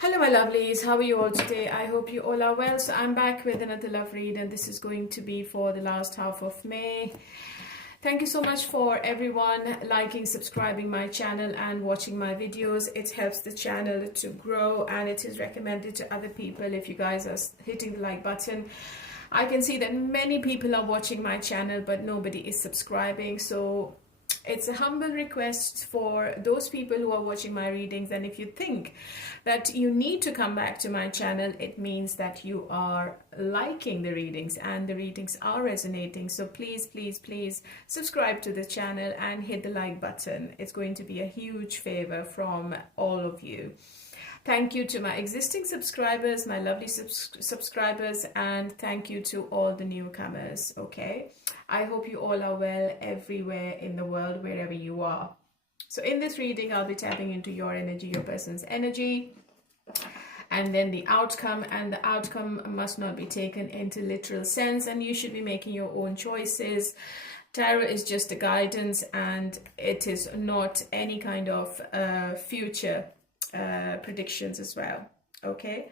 Hello my lovelies, how are you all today? I hope you all are well. So I'm back with another love read, and this is going to be for the last half of May. Thank you so much for everyone liking, subscribing my channel and watching my videos. It helps the channel to grow, and it is recommended to other people if you guys are hitting the like button. I can see that many people are watching my channel but nobody is subscribing, so it's a humble request for those people who are watching my readings, and if you think that you need to come back to my channel, it means that you are liking the readings and the readings are resonating. So please subscribe to the channel and hit the like button. It's going to be a huge favor from all of you. Thank you to my existing subscribers, my lovely subscribers, and thank you to all the newcomers. Okay, I hope you all are well everywhere in the world, wherever you are. So in this reading, I'll be tapping into your energy, your person's energy, and then the outcome. And the outcome must not be taken into literal sense, and you should be making your own choices. Tarot is just a guidance, and it is not any kind of future predictions as well. Okay,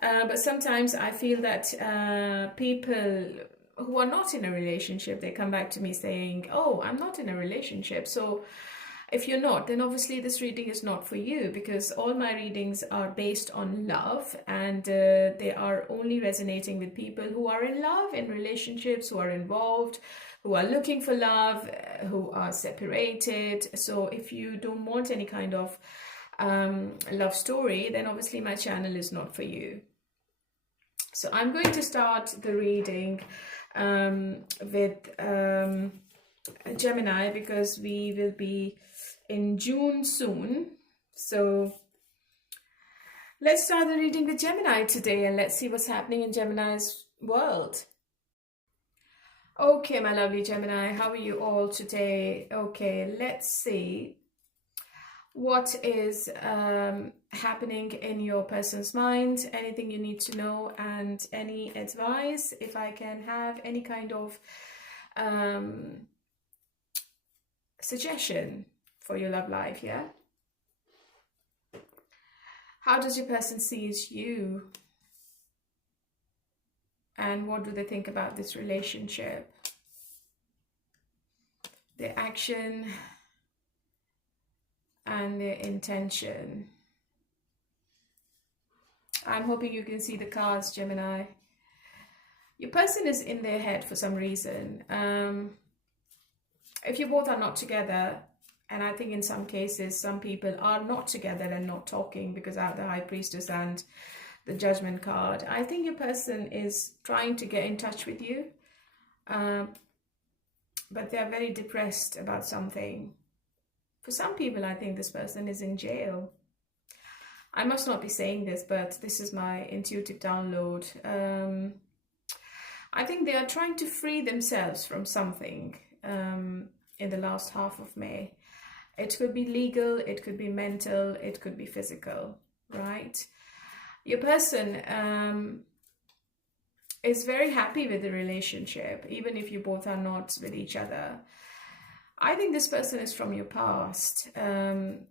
but sometimes I feel that people who are not in a relationship, they come back to me saying, oh, I'm not in a relationship. So if you're not, then obviously this reading is not for you, because all my readings are based on love, and they are only resonating with people who are in love, in relationships, who are involved, who are looking for love, who are separated. So if you don't want any kind of love story, then obviously my channel is not for you. So I'm going to start the reading with Gemini, because we will be in June soon. So let's start the reading with Gemini today, and let's see what's happening in Gemini's world. Okay, my lovely Gemini, how are you all today? Okay, let's see what is happening in your person's mind, anything you need to know, and any advice, if I can have any kind of suggestion for your love life. Yeah, how does your person see you, and what do they think about this relationship, their action and their intention? I'm hoping you can see the cards, Gemini. Your person is in their head for some reason. If you both are not together, and I think in some cases some people are not together and not talking, because I have the High Priestess and the Judgment card, I think your person is trying to get in touch with you, but they're very depressed about something. For some people, I think this person is in jail. I must not be saying this, but this is my intuitive download. I think they are trying to free themselves from something in the last half of May. It could be legal, it could be mental, it could be physical, right? Your person is very happy with the relationship, even if you both are not with each other. I think this person is from your past, and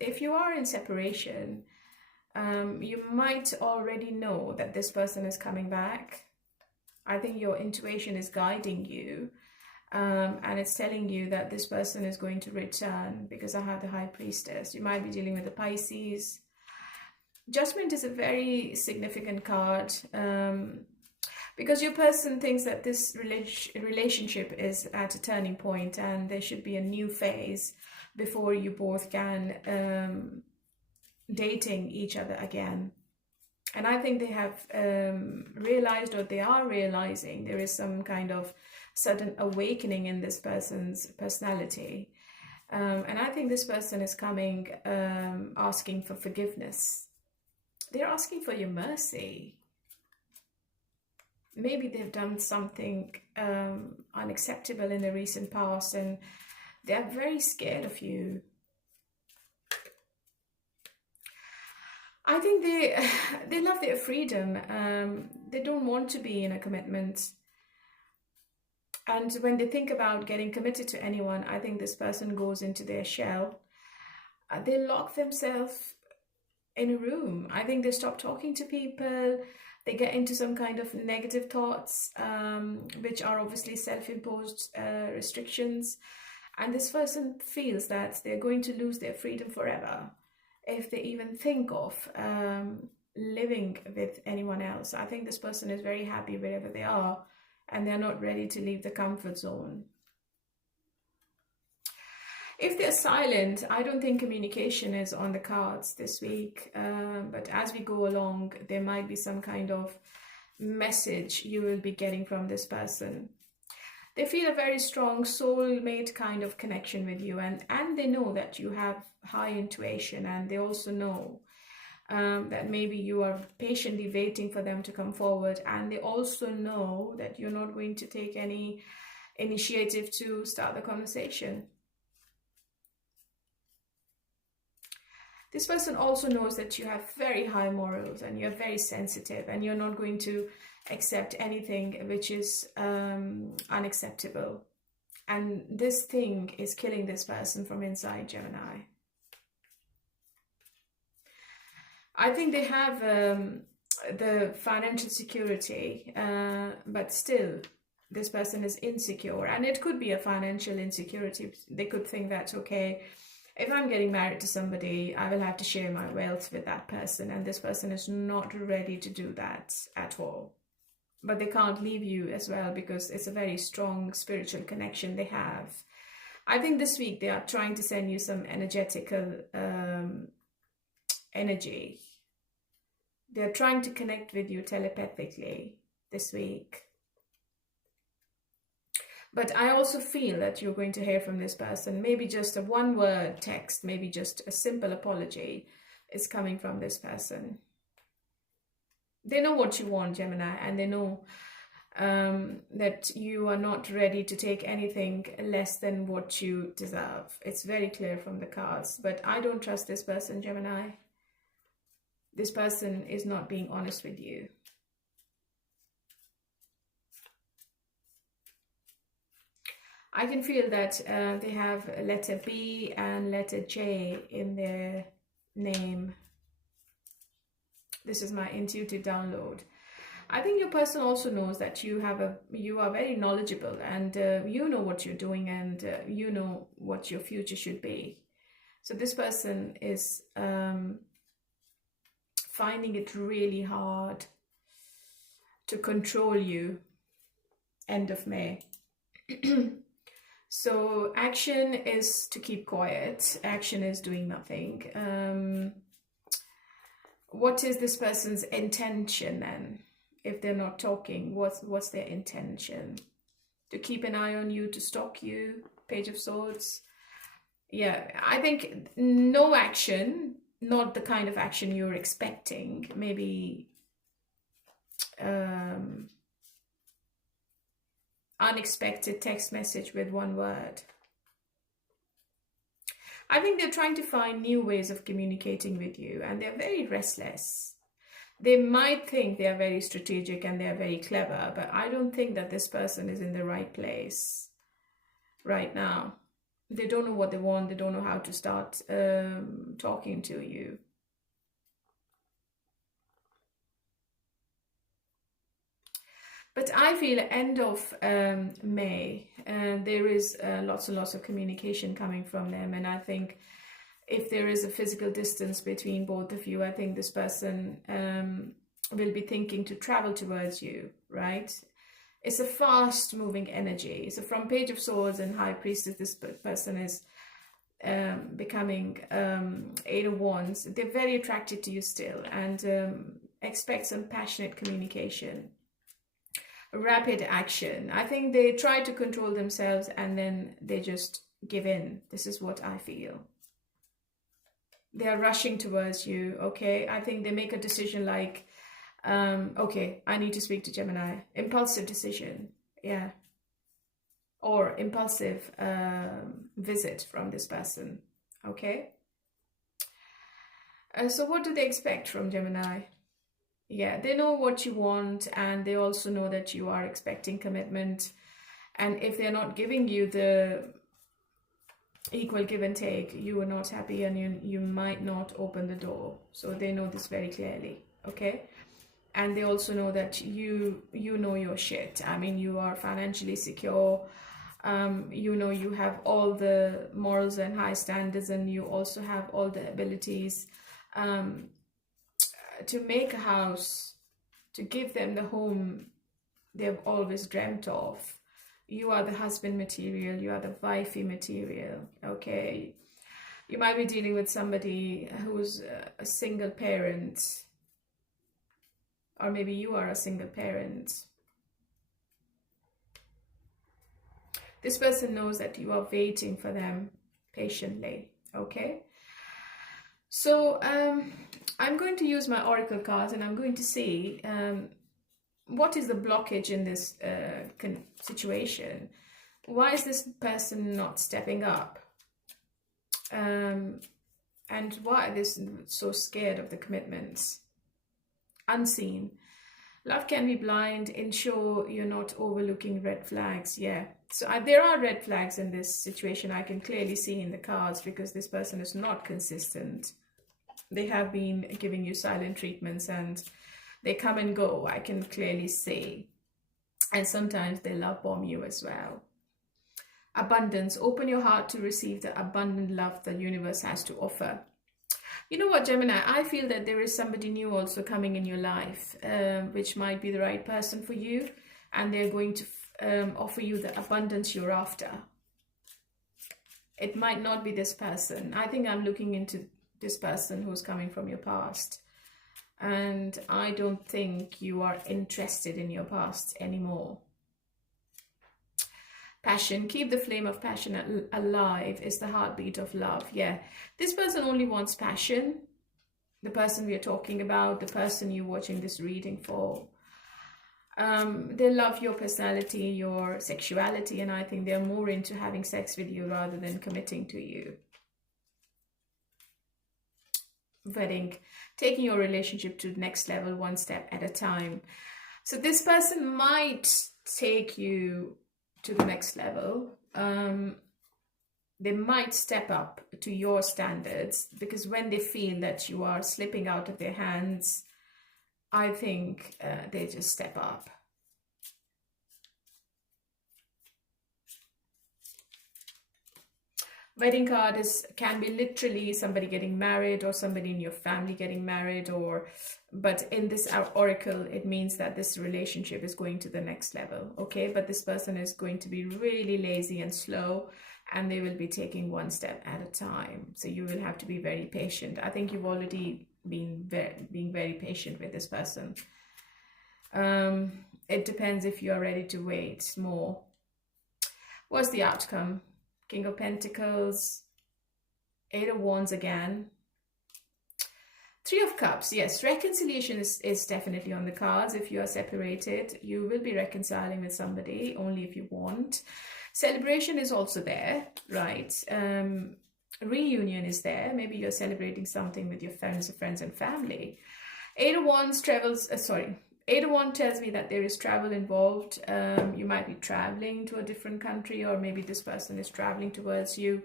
if you are in separation, you might already know that this person is coming back. I think your intuition is guiding you, and it's telling you that this person is going to return, because I have the High Priestess. You might be dealing with the Pisces. Judgment is a very significant card, because your person thinks that this relationship is at a turning point, and there should be a new phase before you both can dating each other again. And I think they have realized, or they are realizing, there is some kind of sudden awakening in this person's personality. And I think this person is coming asking for forgiveness. They're asking for your mercy. Maybe they've done something unacceptable in the recent past, and they're very scared of you. I think they love their freedom. They don't want to be in a commitment. And when they think about getting committed to anyone, I think this person goes into their shell. They lock themselves in a room. I think they stop talking to people. They get into some kind of negative thoughts, which are obviously self-imposed restrictions. And this person feels that they're going to lose their freedom forever if they even think of living with anyone else. I think this person is very happy wherever they are, and they're not ready to leave the comfort zone. If they're silent, I don't think communication is on the cards this week. But as we go along, there might be some kind of message you will be getting from this person. They feel a very strong soulmate kind of connection with you, and they know that you have high intuition, and they also know that maybe you are patiently waiting for them to come forward, and they also know that you're not going to take any initiative to start the conversation. This person also knows that you have very high morals and you're very sensitive, and you're not going to accept anything which is unacceptable. And this thing is killing this person from inside, Gemini. I think they have the financial security, but still this person is insecure, and it could be a financial insecurity. They could think that, okay, if I'm getting married to somebody, I will have to share my wealth with that person, and this person is not ready to do that at all. But they can't leave you as well, because it's a very strong spiritual connection they have. I think this week they are trying to send you some energetical energy. They're trying to connect with you telepathically this week. But I also feel that you're going to hear from this person. Maybe just a one-word text, maybe just a simple apology is coming from this person. They know what you want, Gemini, and they know that you are not ready to take anything less than what you deserve. It's very clear from the cards. But I don't trust this person, Gemini. This person is not being honest with you. I can feel that they have a letter B and letter J in their name. This is my intuitive download. I think your person also knows that you are very knowledgeable, and you know what you're doing, and you know what your future should be. So this person is finding it really hard to control you end of May. So action is to keep quiet. Action is doing nothing. What is this person's intention then? If they're not talking, what's their intention? To keep an eye on you, to stalk you? Page of Swords. Yeah, I think no action, not the kind of action you're expecting. Maybe unexpected text message with one word. I think they're trying to find new ways of communicating with you, and they're very restless. They might think they are very strategic and they're very clever, but I don't think that this person is in the right place right now. They don't know what they want. They don't know how to start talking to you. But I feel end of May, there is lots and lots of communication coming from them. And I think if there is a physical distance between both of you, I think this person will be thinking to travel towards you, right? It's a fast moving energy. So from Page of Swords and High Priestess, this person is becoming Eight of Wands. They're very attracted to you still, and expect some passionate communication. Rapid action. I think they try to control themselves and then they just give in. This is what I feel. They are rushing towards you, okay? I think they make a decision like, okay, I need to speak to Gemini. Impulsive decision, yeah. Or impulsive visit from this person, okay? So what do they expect from Gemini? Yeah, they know what you want, and they also know that you are expecting commitment. And if they're not giving you the equal give and take. You are not happy, and you might not open the door. So they know this very clearly, okay? And they also know that you know your shit. I mean, you are financially secure. You know, you have all the morals and high standards, and you also have all the abilities to make a house, to give them the home they've always dreamt of. You are the husband material, you are the wifey material, okay? You might be dealing with somebody who's a single parent, or maybe you are a single parent. This person knows that you are waiting for them patiently, okay? So I'm going to use my oracle cards, and I'm going to see what is the blockage in this situation. Why is this person not stepping up? And why are they so scared of the commitments? Unseen. Love can be blind. Ensure you're not overlooking red flags. Yeah. So there are red flags in this situation. I can clearly see in the cards, because this person is not consistent. They have been giving you silent treatments, and they come and go. I can clearly see. And sometimes they love bomb you as well. Abundance. Open your heart to receive the abundant love the universe has to offer. You know what, Gemini? I feel that there is somebody new also coming in your life, which might be the right person for you. And they're going to offer you the abundance you're after. It might not be this person. I think I'm looking into this person who's coming from your past. And I don't think you are interested in your past anymore. Passion. Keep the flame of passion alive is the heartbeat of love. Yeah. This person only wants passion. The person we are talking about, the person you're watching this reading for. They love your personality, your sexuality, and I think they're more into having sex with you rather than committing to you. Wedding. Taking your relationship to the next level, one step at a time. So this person might take you to the next level. They might step up to your standards, because when they feel that you are slipping out of their hands, I think they just step up. Wedding card can be literally somebody getting married, or somebody in your family getting married, but in this oracle, it means that this relationship is going to the next level, okay? But this person is going to be really lazy and slow, and they will be taking one step at a time. So you will have to be very patient. I think you've already been being very patient with this person. It depends if you are ready to wait more. What's the outcome? King of Pentacles, Eight of Wands again, Three of Cups. Yes, reconciliation is definitely on the cards. If you are separated, you will be reconciling with somebody, only if you want. Celebration is also there, right? Reunion is there. Maybe you're celebrating something with your friends and family. Eight of Wands Eight of Wands tells me that there is travel involved. You might be traveling to a different country, or maybe this person is traveling towards you.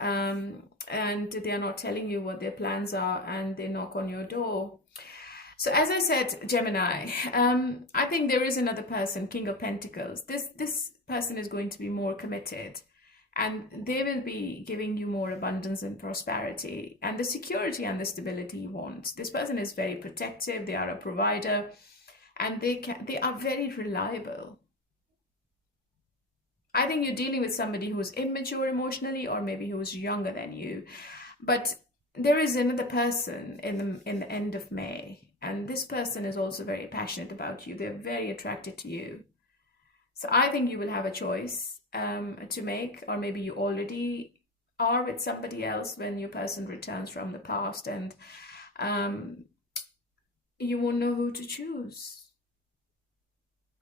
And they are not telling you what their plans are, and they knock on your door. So as I said, Gemini, I think there is another person, King of Pentacles. This person is going to be more committed, and they will be giving you more abundance and prosperity and the security and the stability you want. This person is very protective. They are a provider, and they are very reliable. I think you're dealing with somebody who's immature emotionally, or maybe who's younger than you. But there is another person in the end of May, and this person is also very passionate about you. They're very attracted to you. So I think you will have a choice to make, or maybe you already are with somebody else when your person returns from the past, and you won't know who to choose,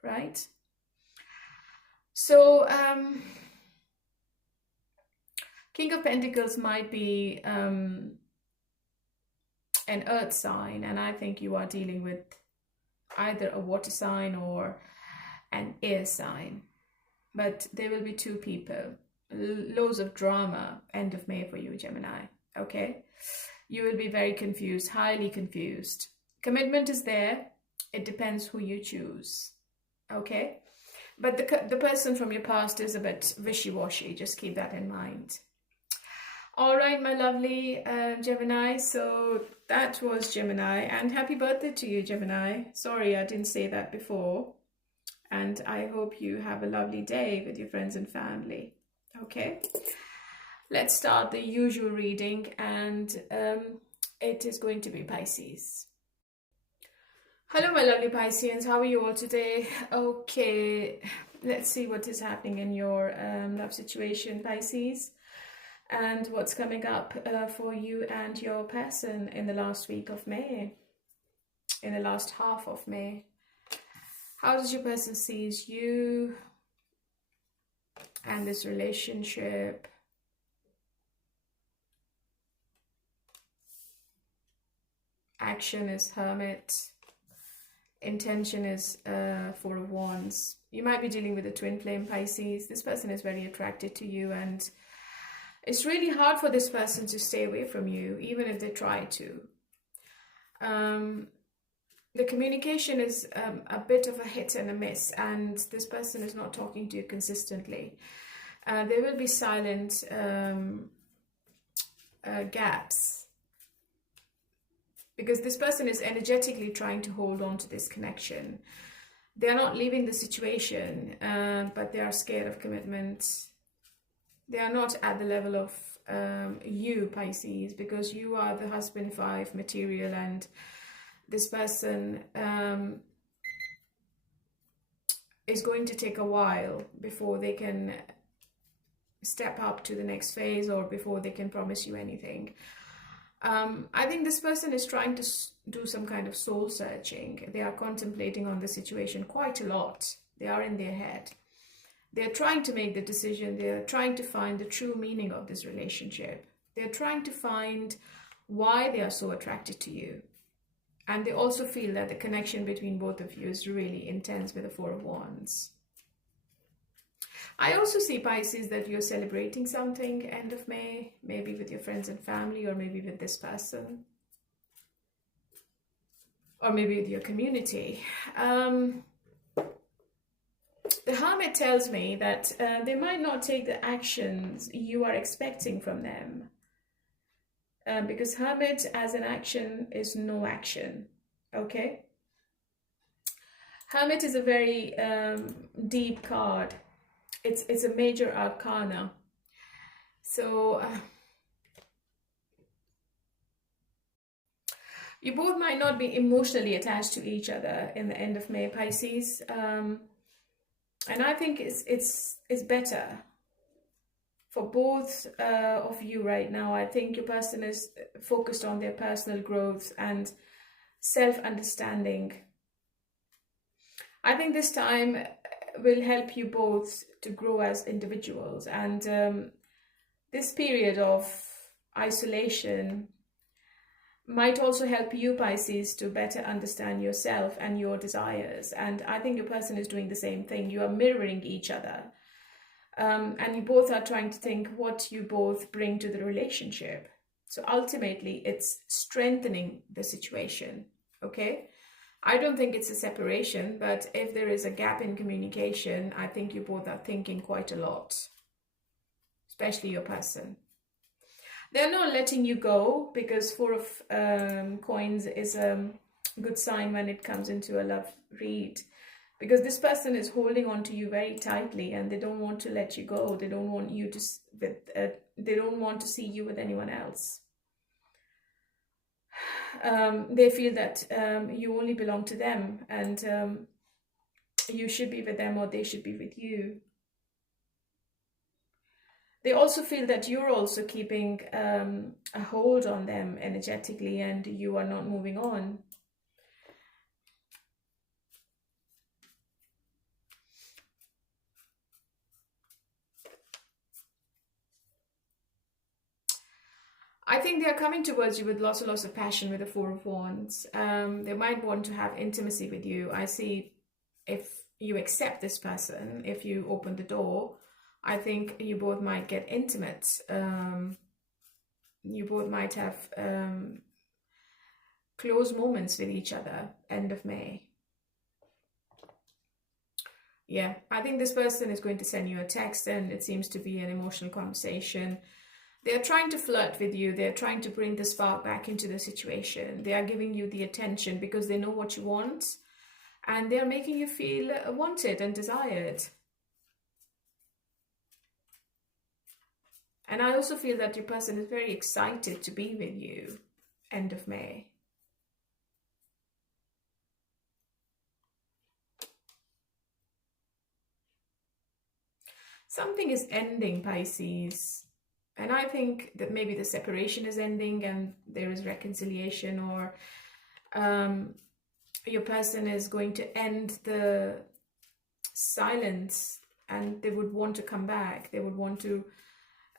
right? So King of Pentacles might be an earth sign, and I think you are dealing with either a water sign or an air sign, but there will be two people. loads of drama end of May for you, Gemini. Okay, you will be very confused, highly confused. Commitment is there. It depends who you choose. Okay, but the person from your past is a bit wishy-washy. Just keep that in mind. All right, my lovely Gemini. So that was Gemini, and happy birthday to you, Gemini. Sorry, I didn't say that before. And I hope you have a lovely day with your friends and family. Okay, let's start the usual reading, and it is going to be Pisces. Hello, my lovely Pisceans. How are you all today? Okay, let's see what is happening in your love situation, Pisces, and what's coming up for you and your person in the last week of May, in the last half of May. How does your person sees you and this relationship? Action is Hermit. Intention is Four of Wands. You might be dealing with a twin flame, Pisces. This person is very attracted to you, and it's really hard for this person to stay away from you, even if they try to. The communication is a bit of a hit and a miss, and this person is not talking to you consistently. There will be silent gaps, because this person is energetically trying to hold on to this connection. They are not leaving the situation, but they are scared of commitment. They are not at the level of you, Pisces, because you are the husband 5 material, and this person is going to take a while before they can step up to the next phase, or before they can promise you anything. I think this person is trying to do some kind of soul searching. They are contemplating on the situation quite a lot. They are in their head. They're trying to make the decision. They're trying to find the true meaning of this relationship. They're trying to find why they are so attracted to you. And they also feel that the connection between both of you is really intense with the Four of Wands. I also see, Pisces, that you're celebrating something end of May, maybe with your friends and family, or maybe with this person, or maybe with your community. The Hermit tells me that they might not take the actions you are expecting from them. Because Hermit as an action is no action. Okay, Hermit is a very deep card. It's a major arcana. So you both might not be emotionally attached to each other in the end of May, Pisces, and I think it's better for both of you right now. I think your person is focused on their personal growth and self-understanding. I think this time will help you both to grow as individuals, and this period of isolation might also help you, Pisces, to better understand yourself and your desires. And I think your person is doing the same thing. You are mirroring each other. And you both are trying to think what you both bring to the relationship. So ultimately, it's strengthening the situation, okay? I don't think it's a separation, but if there is a gap in communication, I think you both are thinking quite a lot, especially your person. They're not letting you go, because Four of Coins is a good sign when it comes into a love read. Because this person is holding on to you very tightly, and they don't want to let you go. They don't want you to. They don't want to see you with anyone else. They feel that you only belong to them, and you should be with them, or they should be with you. They also feel that you're also keeping a hold on them energetically, and you are not moving on. I think they are coming towards you with lots of passion with the Four of Wands. They might want to have intimacy with you. I see, if you accept this person, if you open the door, I think you both might get intimate. You both might have close moments with each other, end of May. Yeah, I think this person is going to send you a text, and it seems to be an emotional conversation. They're trying to flirt with you. They're trying to bring the spark back into the situation. They are giving you the attention because they know what you want, and they're making you feel wanted and desired. And I also feel that your person is very excited to be with you, end of May. Something is ending, Pisces. And I think that maybe the separation is ending and there is reconciliation, or your person is going to end the silence and they would want to come back. They would want to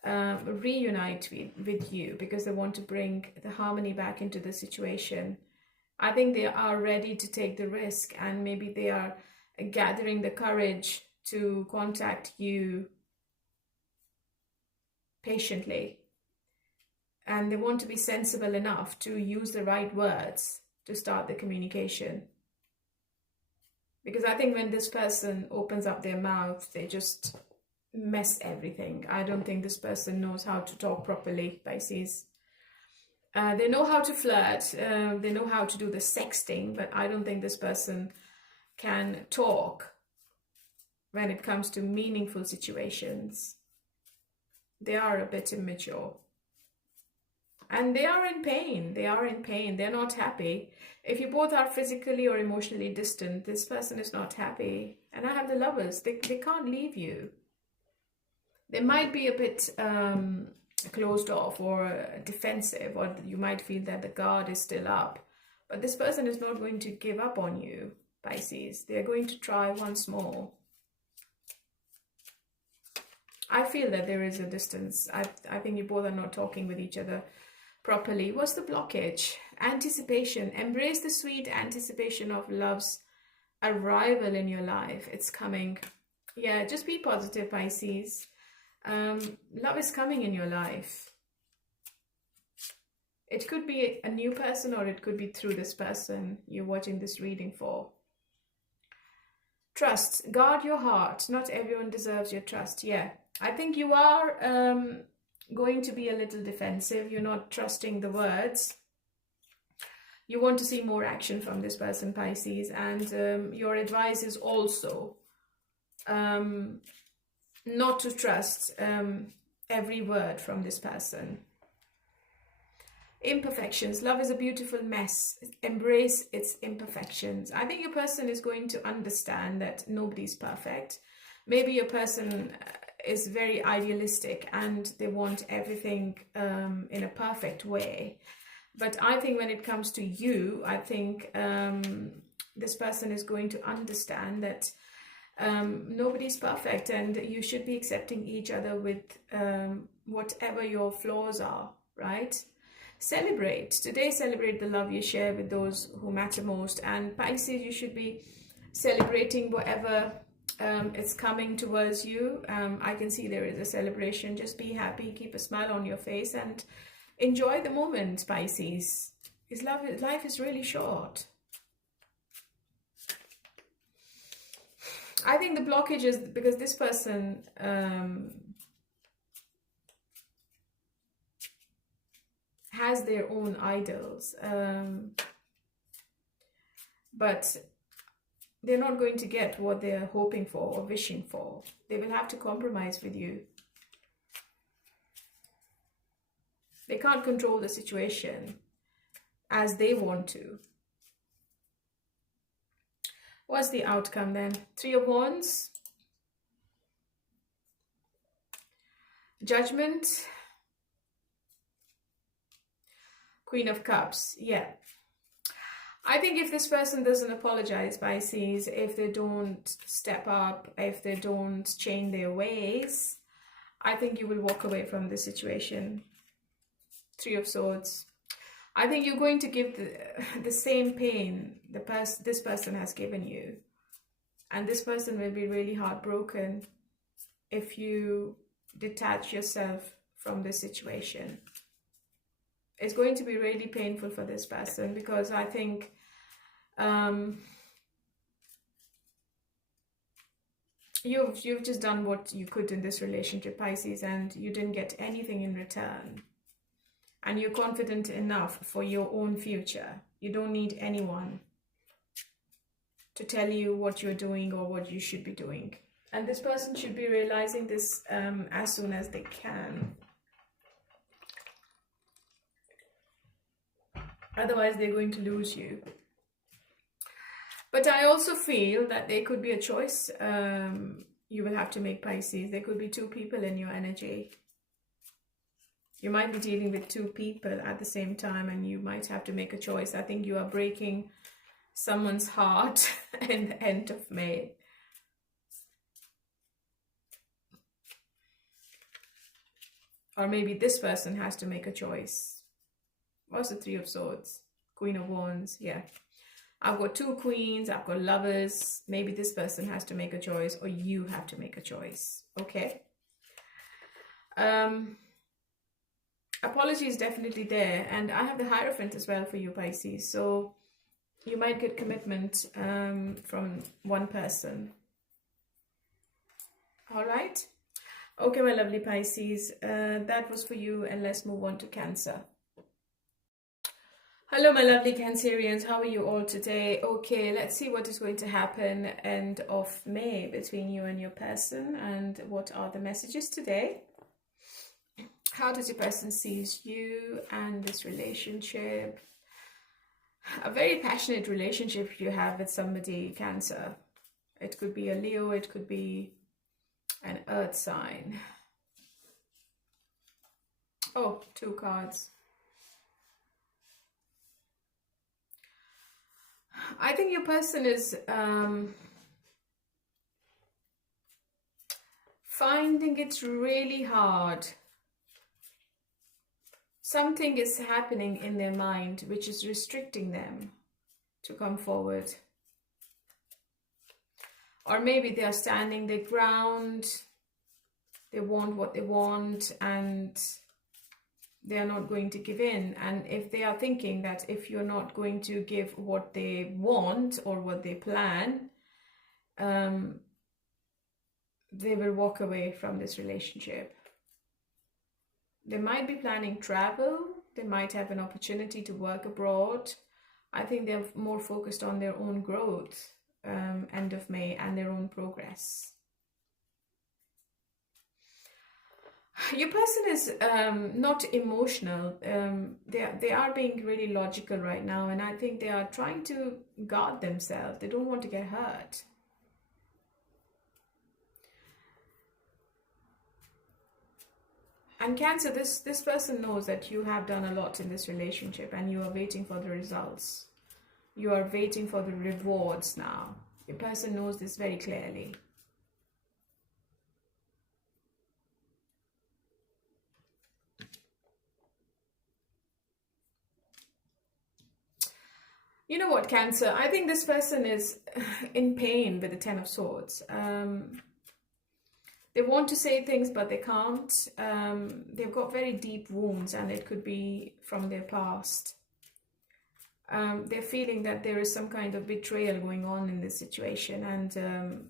reunite with you because they want to bring the harmony back into the situation. I think they are ready to take the risk, and maybe they are gathering the courage to contact you patiently, and they want to be sensible enough to use the right words to start the communication. Because I think when this person opens up their mouth, they just mess everything. I don't think this person knows how to talk properly, Pisces. They know how to flirt, they know how to do the sexting, but I don't think this person can talk when it comes to meaningful situations. They are a bit immature. And they are in pain. They are in pain. They're not happy. If you both are physically or emotionally distant, this person is not happy. And I have the Lovers. They can't leave you. They might be a bit closed off or defensive, or you might feel that the guard is still up. But this person is not going to give up on you, Pisces. They're going to try once more. I feel that there is a distance. I think you both are not talking with each other properly. What's the blockage? Anticipation. Embrace the sweet anticipation of love's arrival in your life. It's coming. Yeah, just be positive, Pisces. Love is coming in your life. It could be a new person, or it could be through this person you're watching this reading for. Trust. Guard your heart. Not everyone deserves your trust. Yeah, I think you are going to be a little defensive. You're not trusting the words. You want to see more action from this person, Pisces. And your advice is also not to trust every word from this person. Imperfections. Love is a beautiful mess. Embrace its imperfections. I think your person is going to understand that nobody's perfect. Maybe your person is very idealistic and they want everything in a perfect way. But I think when it comes to you, I think this person is going to understand that nobody's perfect, and you should be accepting each other with whatever your flaws are, right? Celebrate. Today, celebrate the love you share with those who matter most. And Pisces, you should be celebrating whatever it's coming towards you. I can see there is a celebration. Just be happy, keep a smile on your face, and enjoy the moment, Pisces. Life is really short. I think the blockage is because this person has their own idols, but they're not going to get what they're hoping for or wishing for. They will have to compromise with you. They can't control the situation as they want to. What's the outcome then? Three of Wands, Judgment, Queen of Cups. Yeah. I think if this person doesn't apologize, Pisces, if they don't step up, if they don't change their ways, I think you will walk away from the situation. Three of Swords. I think you're going to give the same pain this person has given you. And this person will be really heartbroken. if you detach yourself from this situation. It's going to be really painful for this person, because I think you've just done what you could in this relationship, Pisces, and you didn't get anything in return. And you're confident enough for your own future. You don't need anyone to tell you what you're doing or what you should be doing. And this person should be realizing this as soon as they can. Otherwise, they're going to lose you. But I also feel that there could be a choice you will have to make, Pisces. There could be two people in your energy. You might be dealing with two people at the same time, and you might have to make a choice. I think you are breaking someone's heart in the end of May. Or maybe this person has to make a choice. What's the Three of Swords? Queen of Wands, yeah. I've got two queens, I've got lovers. Maybe this person has to make a choice, or you have to make a choice, okay? Apology is definitely there, and I have the Hierophant as well for you, Pisces. So you might get commitment from one person. All right? Okay, my lovely Pisces, that was for you, and let's move on to Cancer. Hello, my lovely Cancerians. How are you all today? Okay, let's see what is going to happen end of May between you and your person, and what are the messages today. How does your person sees you and this relationship? A very passionate relationship you have with somebody, Cancer. It could be a Leo, it could be an earth sign. Oh, two cards. I think your person is finding it really hard. Something is happening in their mind which is restricting them to come forward. Or maybe they are standing their ground, they want what they want, and they are not going to give in. And if they are thinking that if you're not going to give what they want or what they plan, they will walk away from this relationship. They might be planning travel, they might have an opportunity to work abroad. I think they're more focused on their own growth end of May, and their own progress. Your person is not emotional. They are being really logical right now, and I think they are trying to guard themselves. They don't want to get hurt. And Cancer, this person knows that you have done a lot in this relationship, and you are waiting for the results. You are waiting for the rewards now. Your person knows this very clearly. You know what, Cancer? I think this person is in pain with the Ten of Swords. They want to say things, but they can't. They've got very deep wounds, and it could be from their past. They're feeling that there is some kind of betrayal going on in this situation, and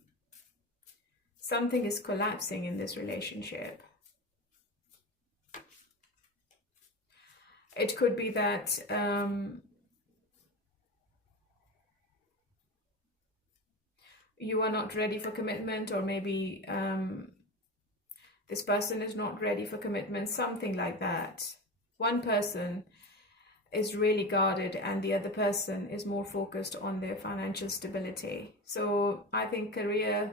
something is collapsing in this relationship. It could be that you are not ready for commitment, or maybe this person is not ready for commitment, something like that. One person is really guarded, and the other person is more focused on their financial stability. So I think career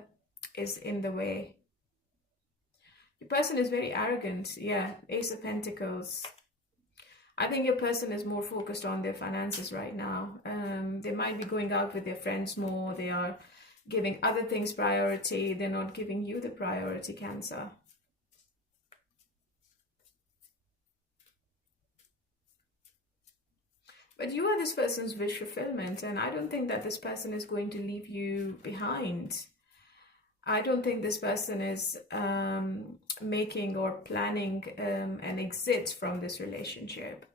is in the way. The person is very arrogant. Yeah, Ace of Pentacles. I think your person is more focused on their finances right now. They might be going out with their friends more. They are giving other things priority. They're not giving you the priority, Cancer. But you are this person's wish fulfillment, and I don't think that this person is going to leave you behind. I don't think this person is making or planning an exit from this relationship.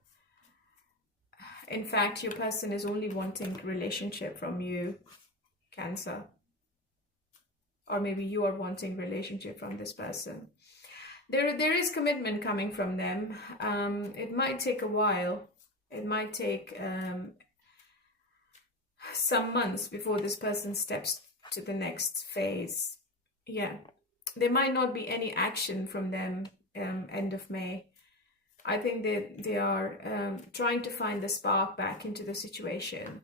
In fact, your person is only wanting relationship from you, Cancer. Or maybe you are wanting relationship from this person. There is commitment coming from them. It might take a while. It might take some months before this person steps to the next phase. Yeah, there might not be any action from them end of May. I think they are trying to find the spark back into the situation.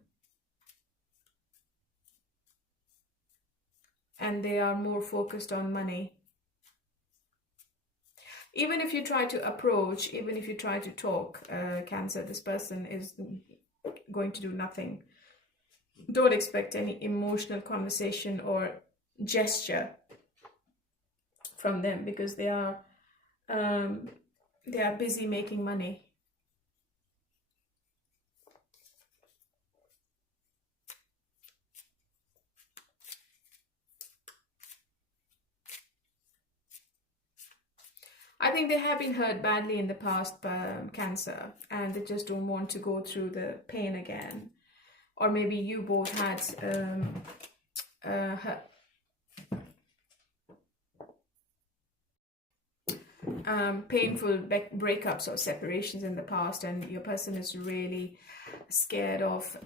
And they are more focused on money. Even if you try to approach, even if you try to talk, Cancer, this person is going to do nothing. Don't expect any emotional conversation or gesture from them, because they are busy making money. I think they have been hurt badly in the past by Cancer, and they just don't want to go through the pain again. Or maybe you both had painful breakups or separations in the past, and your person is really scared of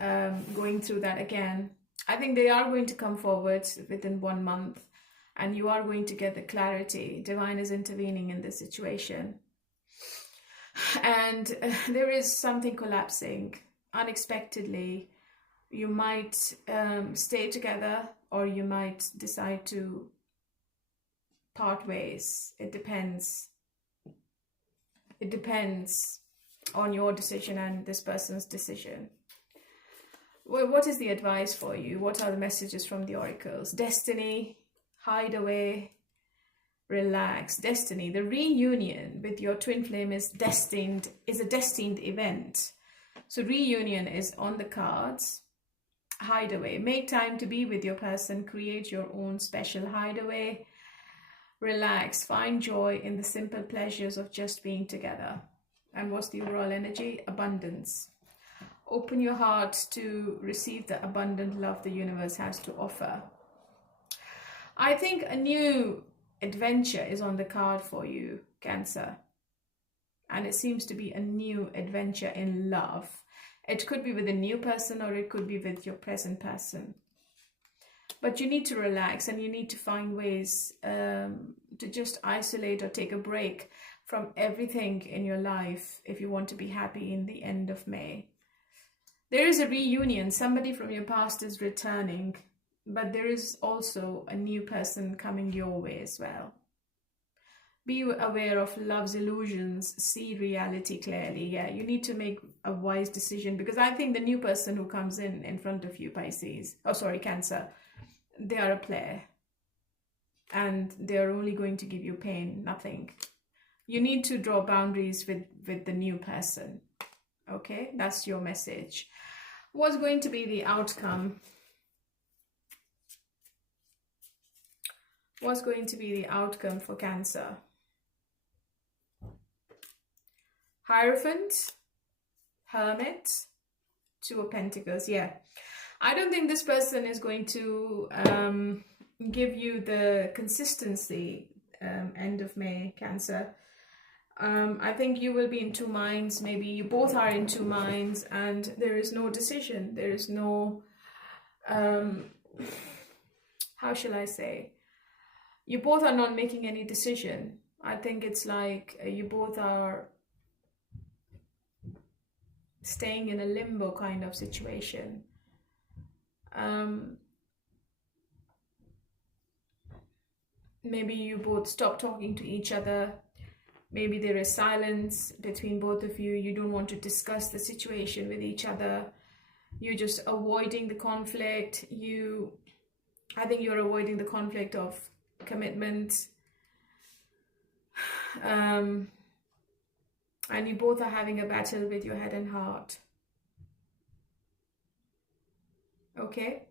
going through that again. I think they are going to come forward within 1 month, and you are going to get the clarity. Divine is intervening in this situation. And there is something collapsing unexpectedly. You might stay together, or you might decide to part ways. It depends. It depends on your decision and this person's decision. Well, what is the advice for you? What are the messages from the oracles? Destiny, hide away, relax. Destiny, the reunion with your twin flame is a destined event. So reunion is on the cards. Hideaway, make time to be with your person. Create your own special hideaway. Relax, find joy in the simple pleasures of just being together. And what's the overall energy? Abundance. Open your heart to receive the abundant love the universe has to offer. I think a new adventure is on the card for you, Cancer. And it seems to be a new adventure in love. It could be with a new person, or it could be with your present person. But you need to relax, and you need to find ways to just isolate or take a break from everything in your life if you want to be happy in the end of May. There is a reunion. Somebody from your past is returning, but there is also a new person coming your way as well. Be aware of love's illusions. See reality clearly. Yeah, you need to make a wise decision, because I think the new person who comes in front of you, Cancer, they are a player, and they are only going to give you pain, nothing. You need to draw boundaries with the new person. Okay, that's your message. What's going to be the outcome? What's going to be the outcome for Cancer? Hierophant, Hermit, Two of Pentacles. Yeah, I don't think this person is going to give you the consistency end of May, Cancer. I think you will be in two minds. Maybe you both are in two minds, and there is no decision. There is no, how shall I say? You both are not making any decision. I think it's like you both are staying in a limbo kind of situation. Maybe you both stop talking to each other. Maybe there is silence between both of you. You don't want to discuss the situation with each other. You're just avoiding the conflict. I think you're avoiding the conflict of commitment. And you both are having a battle with your head and heart. Okay?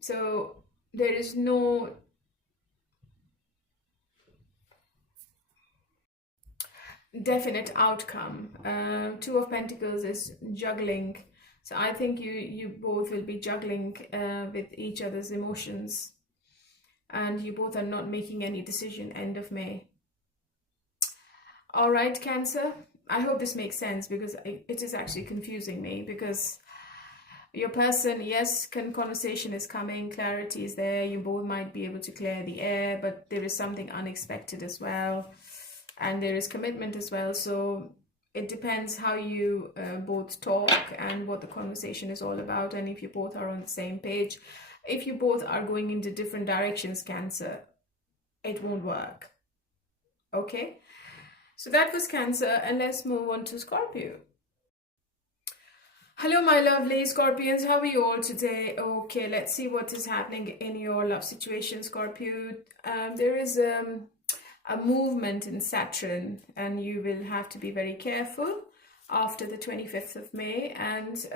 So there is no definite outcome. Two of Pentacles is juggling. So I think you both will be juggling with each other's emotions, and you both are not making any decision end of May. All right, Cancer. I hope this makes sense, because it is actually confusing me, because your person, yes, conversation is coming, clarity is there, you both might be able to clear the air, but there is something unexpected as well, and there is commitment as well. So it depends how you both talk and what the conversation is all about, and if you both are on the same page. If you both are going into different directions, Cancer, it won't work. Okay, so that was Cancer, and let's move on to Scorpio. Hello, my lovely Scorpions. How are you all today? Okay, let's see what is happening in your love situation, Scorpio. There is a movement in Saturn, and you will have to be very careful after the 25th of May, and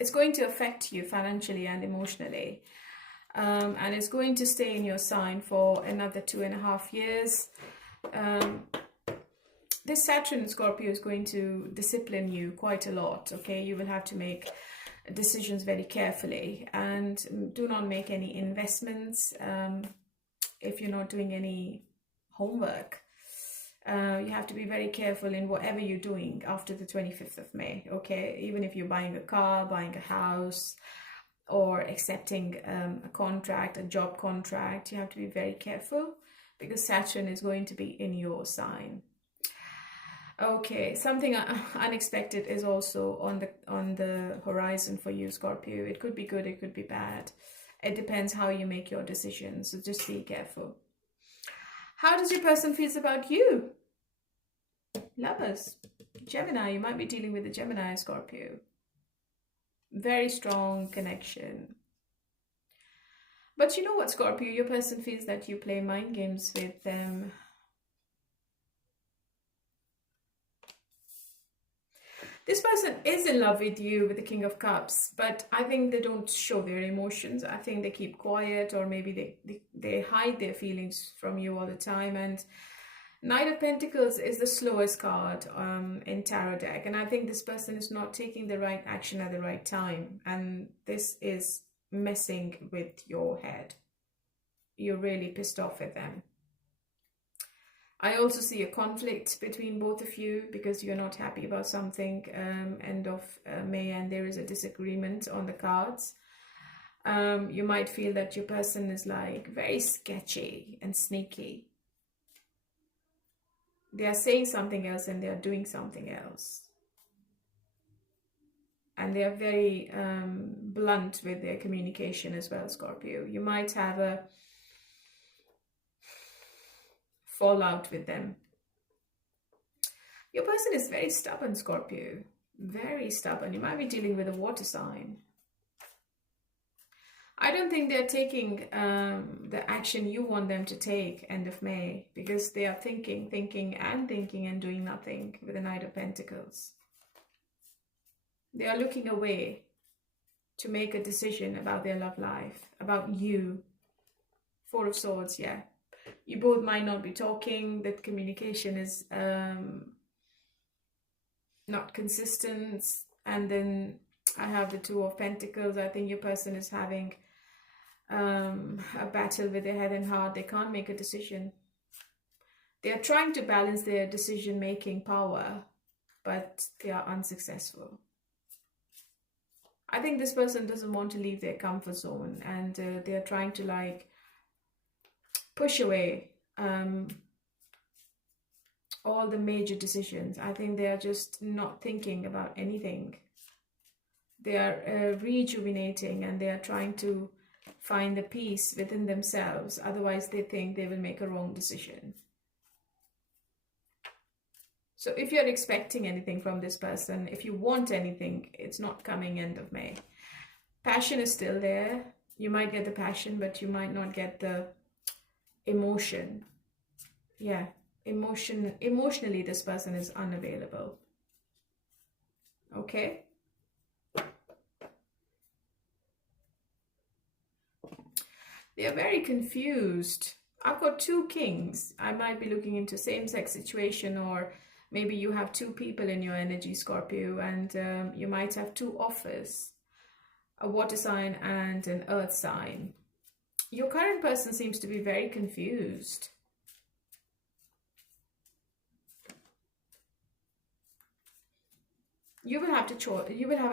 it's going to affect you financially and emotionally, and it's going to stay in your sign for another 2.5 years. This Saturn, Scorpio, is going to discipline you quite a lot, okay? You will have to make decisions very carefully, and do not make any investments if you're not doing any homework. You have to be very careful in whatever you're doing after the 25th of May, okay? Even if you're buying a car, buying a house, or accepting a contract, a job contract, you have to be very careful, because Saturn is going to be in your sign. Okay, something unexpected is also on the horizon for you, Scorpio. It could be good, it could be bad. It depends how you make your decisions, so just be careful. How does your person feel about you? Lovers. Gemini, you might be dealing with a Gemini, Scorpio. Very strong connection. But you know what, Scorpio? Your person feels that you play mind games with them. This person is in love with you, with the King of Cups, but I think they don't show their emotions. I think they keep quiet, or maybe they hide their feelings from you all the time. And Knight of Pentacles is the slowest card in tarot deck. And I think this person is not taking the right action at the right time. And this is messing with your head. You're really pissed off at them. I also see a conflict between both of you, because you're not happy about something end of May, and there is a disagreement on the cards. You might feel that your person is like very sketchy and sneaky. They are saying something else and they are doing something else. And they are very blunt with their communication as well, Scorpio. You might have a fallout with them. Your person is very stubborn, Scorpio. Very stubborn. You might be dealing with a water sign. I don't think they're taking the action you want them to take end of May, because they are thinking and doing nothing with the Knight of Pentacles. They are looking away to make a decision about their love life, about you. Four of Swords, yeah. You both might not be talking, that communication is not consistent. And then I have the Two of Pentacles. I think your person is having a battle with their head and heart. They can't make a decision. They are trying to balance their decision-making power, but they are unsuccessful. I think this person doesn't want to leave their comfort zone, and they are trying to like push away all the major decisions. I think they are just not thinking about anything. They are rejuvenating, and they are trying to find the peace within themselves. Otherwise, they think they will make a wrong decision. So if you're expecting anything from this person, if you want anything, it's not coming end of May. Passion is still there. You might get the passion, but you might not get the emotion. Yeah, emotionally this person is unavailable. Okay. They are very confused. I've got two kings. I might be looking into same-sex situation, or maybe you have two people in your energy, Scorpio, and you might have two offers, a water sign and an earth sign. Your current person seems to be very confused. You will have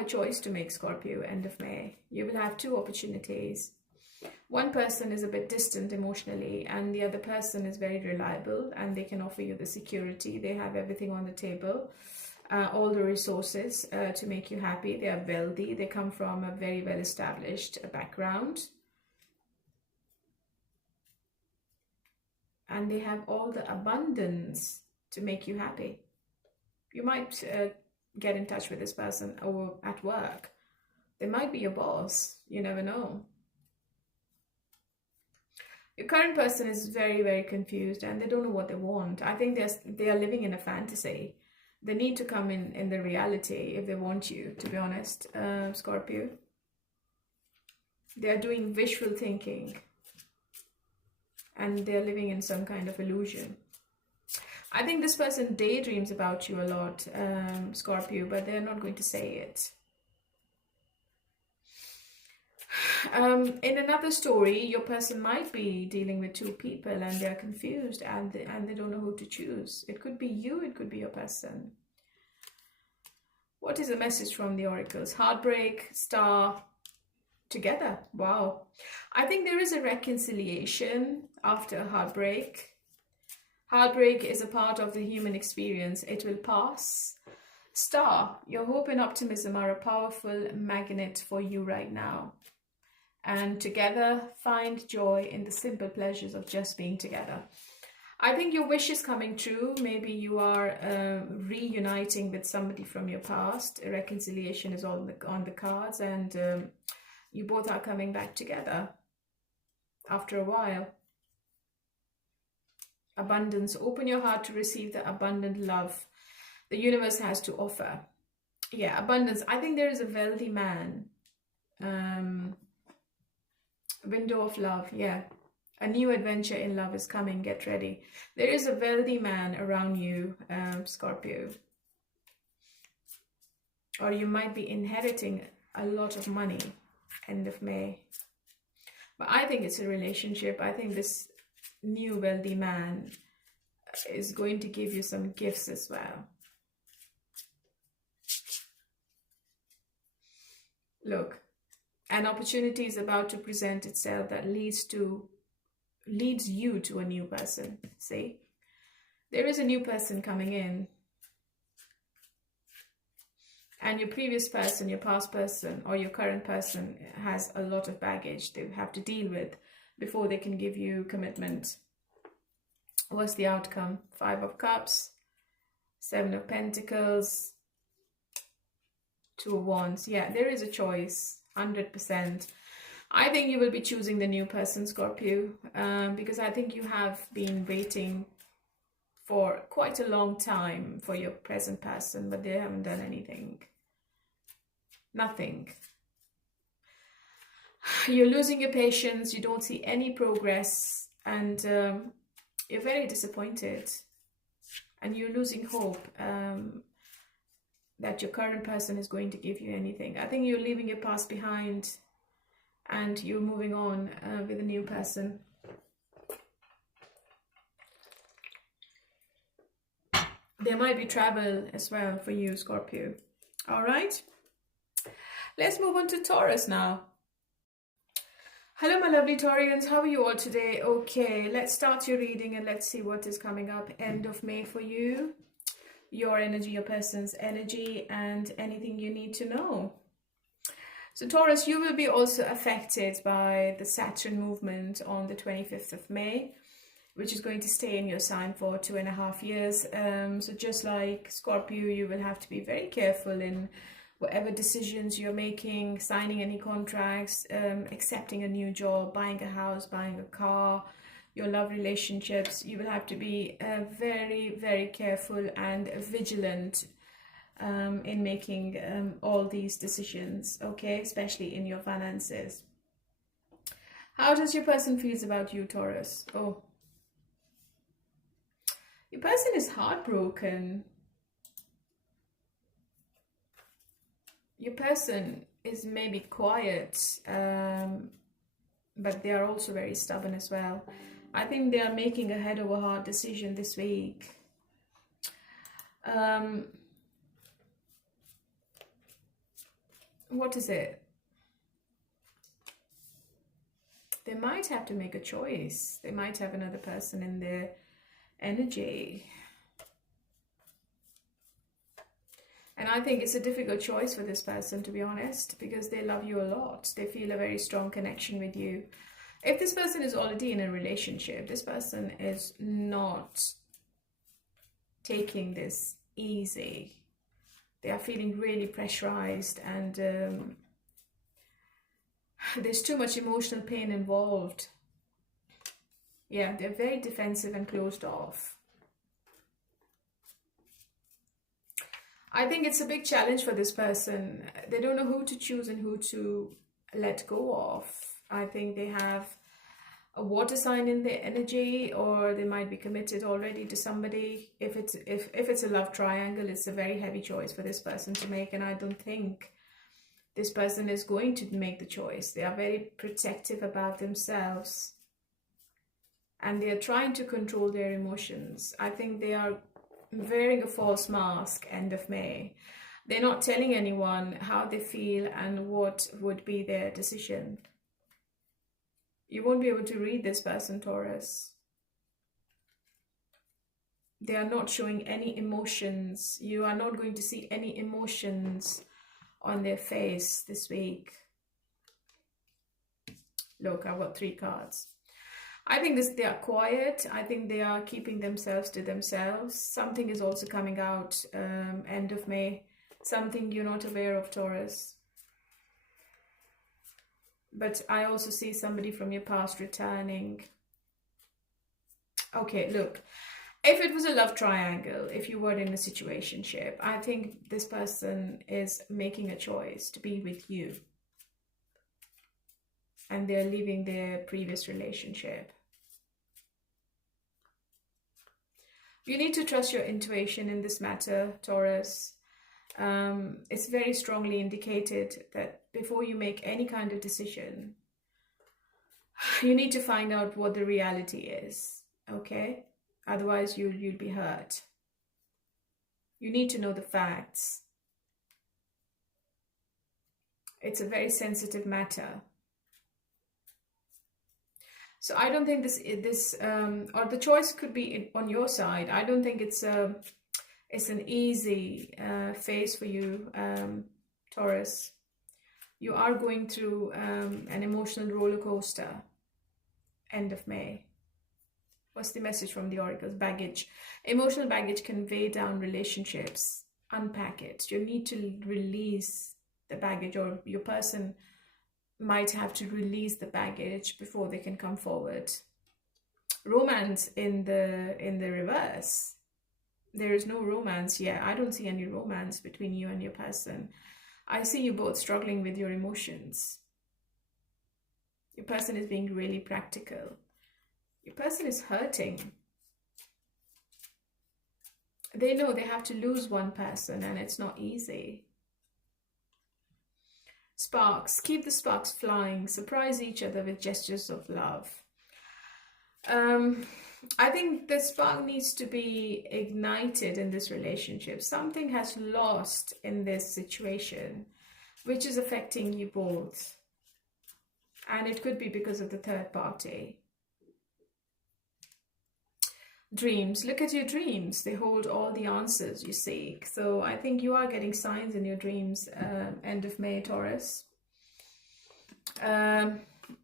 a choice to make, Scorpio, end of May. You will have two opportunities. One person is a bit distant emotionally, and the other person is very reliable, and they can offer you the security. They have everything on the table, all the resources to make you happy. They are wealthy. They come from a very well-established background. And they have all the abundance to make you happy. You might get in touch with this person or at work. They might be your boss. You never know. Your current person is very, very confused, and they don't know what they want. I think they are living in a fantasy. They need to come in the reality if they want you, to be honest, Scorpio. They are doing visual thinking, and they're living in some kind of illusion. I think this person daydreams about you a lot, Scorpio, but they're not going to say it. In another story, your person might be dealing with two people, and they're confused, and they don't know who to choose. It could be you, it could be your person. What is the message from the oracles? Heartbreak, star, together. Wow. I think there is a reconciliation after a heartbreak. Heartbreak is a part of the human experience. It will pass. Star, your hope and optimism are a powerful magnet for you right now. And together, find joy in the simple pleasures of just being together. I think your wish is coming true. Maybe you are reuniting with somebody from your past. A reconciliation is on the cards, and you both are coming back together after a while. Abundance. Open your heart to receive the abundant love the universe has to offer. Yeah, abundance. I think there is a wealthy man. Window of love. Yeah. A new adventure in love is coming. Get ready. There is a wealthy man around you, Scorpio. Or you might be inheriting a lot of money end of May. But I think it's a relationship. I think this new wealthy man is going to give you some gifts as well. Look, an opportunity is about to present itself that leads you to a new person. See, there is a new person coming in, and your previous person, your past person, or your current person has a lot of baggage they have to deal with before they can give you commitment. What's the outcome? 5 of Cups, 7 of Pentacles, 2 of Wands. Yeah, there is a choice, 100%. I think you will be choosing the new person, Scorpio, because I think you have been waiting for quite a long time for your present person, but they haven't done anything. Nothing. You're losing your patience, you don't see any progress, and you're very disappointed, and you're losing hope that your current person is going to give you anything. I think you're leaving your past behind, and you're moving on with a new person. There might be travel as well for you, Scorpio. All right. Let's move on to Taurus now. Hello, my lovely Taurians. How are you all today? Okay, let's start your reading and let's see what is coming up end of May for you. Your energy, your person's energy, and anything you need to know. So Taurus, you will be also affected by the Saturn movement on the 25th of May, which is going to stay in your sign for 2.5 years. So just like Scorpio, you will have to be very careful in whatever decisions you're making, signing any contracts, accepting a new job, buying a house, buying a car, your love relationships. You will have to be very, very careful and vigilant in making all these decisions, okay, especially in your finances. How does your person feels about you, Taurus? Oh, your person is heartbroken. Your person is maybe quiet, but they are also very stubborn as well. I think they are making a head over heart decision this week. What is it? They might have to make a choice. They might have another person in their energy. And I think it's a difficult choice for this person, to be honest, because they love you a lot. They feel a very strong connection with you. If this person is already in a relationship, this person is not taking this easy. They are feeling really pressurized, and there's too much emotional pain involved. Yeah, they're very defensive and closed off. I think it's a big challenge for this person. They don't know who to choose and who to let go of. I think they have a water sign in their energy, or they might be committed already to somebody. If it's a love triangle, it's a very heavy choice for this person to make, and I don't think this person is going to make the choice. They are very protective about themselves, and they are trying to control their emotions. I think they are wearing a false mask end of May. They're not telling anyone how they feel and what would be their decision. You won't be able to read this person, Taurus. They are not showing any emotions. You are not going to see any emotions on their face this week. Look, I've got 3 cards. I think they are quiet. I think they are keeping themselves to themselves. Something is also coming out end of May. Something you're not aware of, Taurus. But I also see somebody from your past returning. Okay, look. If it was a love triangle, if you were in a situationship, I think this person is making a choice to be with you. And they're leaving their previous relationship. You need to trust your intuition in this matter, Taurus. It's very strongly indicated that before you make any kind of decision, you need to find out what the reality is, okay? Otherwise, you'll be hurt. You need to know the facts. It's a very sensitive matter. So I don't think or the choice could be on your side. I don't think it's an easy phase for you, Taurus. You are going through an emotional roller coaster. End of May. What's the message from the oracles? Baggage. Emotional baggage can weigh down relationships. Unpack it. You need to release the baggage, or your person might have to release the baggage before they can come forward. Romance in the reverse. There is no romance here. I don't see any romance between you and your person. I see you both struggling with your emotions. Your person is being really practical. Your person is hurting. They know they have to lose one person, and it's not easy. Sparks. Keep the sparks flying. Surprise each other with gestures of love. I think the spark needs to be ignited in this relationship. Something has lost in this situation, which is affecting you both. And it could be because of the third party. Dreams. Look at your dreams. They hold all the answers you seek. So I think you are getting signs in your dreams end of May, Taurus.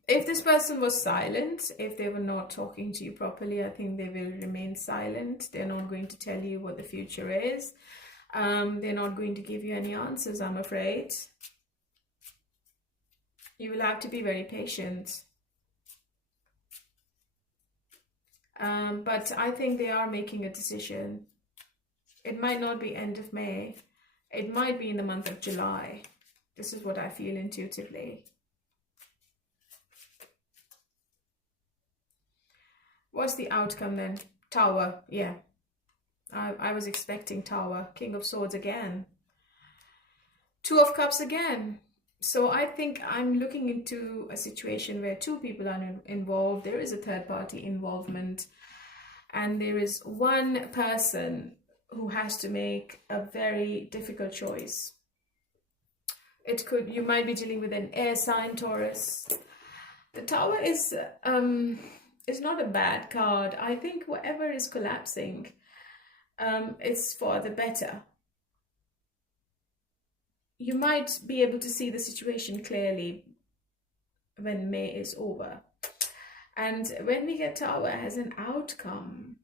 If this person was silent, if they were not talking to you properly, I think they will remain silent. They're not going to tell you what the future is. They're not going to give you any answers, I'm afraid. You will have to be very patient. But I think they are making a decision. It might not be end of May. It might be in the month of July. This is what I feel intuitively. What's the outcome then? Tower, yeah. I was expecting Tower. King of Swords again. Two of Cups again. So I think I'm looking into a situation where two people are involved. There is a third party involvement. And there is one person who has to make a very difficult choice. You might be dealing with an air sign, Taurus. The Tower is not a bad card. I think whatever is collapsing, it's for the better. You might be able to see the situation clearly when May is over. And when we get Tower as an outcome,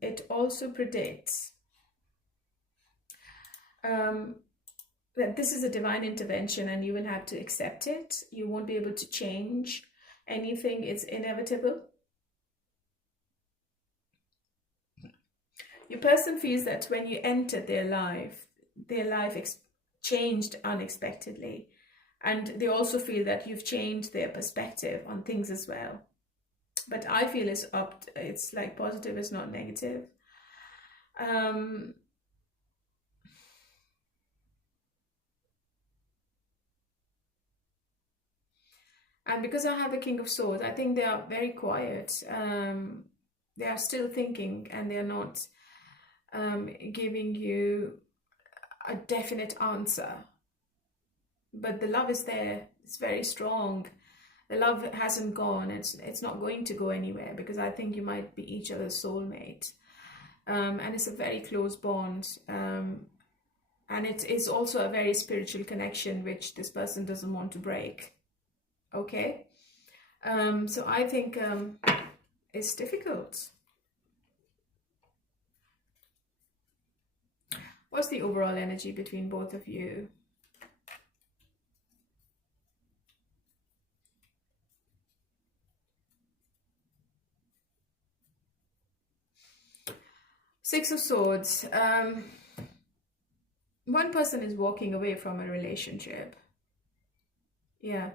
it also predicts that this is a divine intervention and you will have to accept it. You won't be able to change anything. It's inevitable. Your person feels that when you entered their life changed unexpectedly. And they also feel that you've changed their perspective on things as well. But I feel it's like positive, it's not negative. And because I have the King of Swords, I think they are very quiet. They are still thinking and they are not giving you a definite answer. But the love is there. It's very strong. The love hasn't gone. It's not going to go anywhere, because I think you might be each other's soulmate. And it's a very close bond. And it is also a very spiritual connection, which this person doesn't want to break. Okay? So I think it's difficult. What's the overall energy between both of you? Six of Swords. One person is walking away from a relationship. Yeah.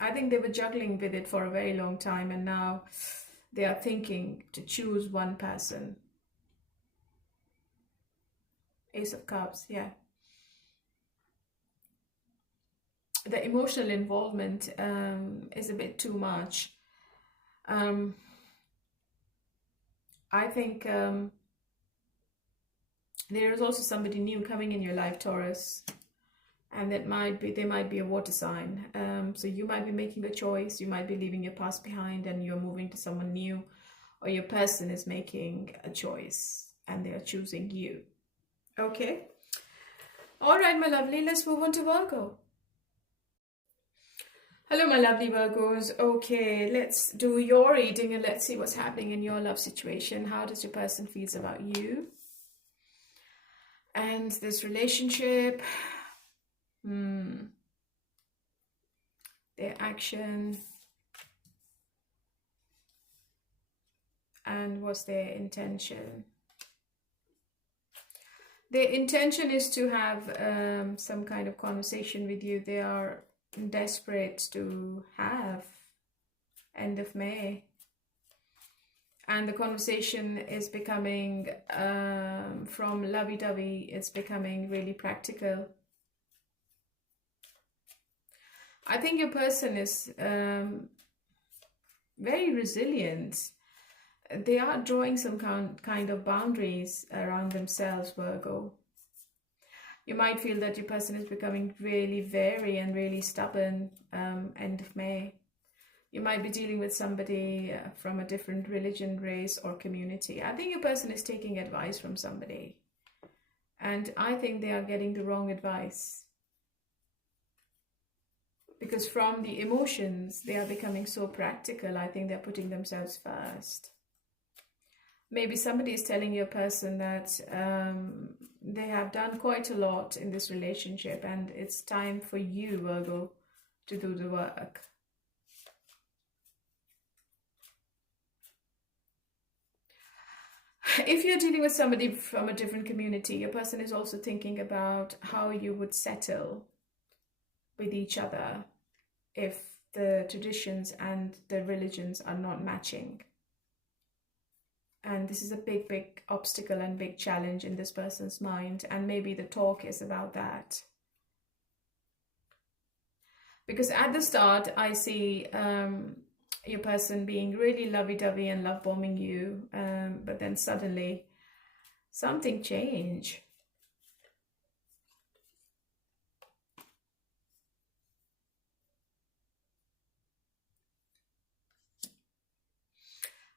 I think they were juggling with it for a very long time, and now they are thinking to choose one person. Ace of Cups, yeah. The emotional involvement is a bit too much. I think there is also somebody new coming in your life, Taurus, and they might be a water sign. So you might be making a choice. You might be leaving your past behind and you're moving to someone new, or your person is making a choice and they are choosing you. Okay. All right, my lovely. Let's move on to Virgo. Hello, my lovely Virgos. Okay, let's do your reading and let's see what's happening in your love situation. How does your person feel about you and this relationship? Their action, and what's their intention? Their intention is to have some kind of conversation with you. They are desperate to have end of May, and the conversation is becoming from lovey-dovey, it's becoming really practical. I think your person is very resilient. They are drawing some kind of boundaries around themselves, Virgo. You might feel that your person is becoming really wary and really stubborn end of May. You might be dealing with somebody from a different religion, race, or community. I think your person is taking advice from somebody. And I think they are getting the wrong advice. Because from the emotions, they are becoming so practical. I think they're putting themselves first. Maybe somebody is telling your person that they have done quite a lot in this relationship and it's time for you, Virgo, to do the work. If you're dealing with somebody from a different community, your person is also thinking about how you would settle with each other if the traditions and the religions are not matching. And this is a big, big obstacle and big challenge in this person's mind. And maybe the talk is about that. Because at the start, I see your person being really lovey-dovey and love-bombing you. But then suddenly, something changed.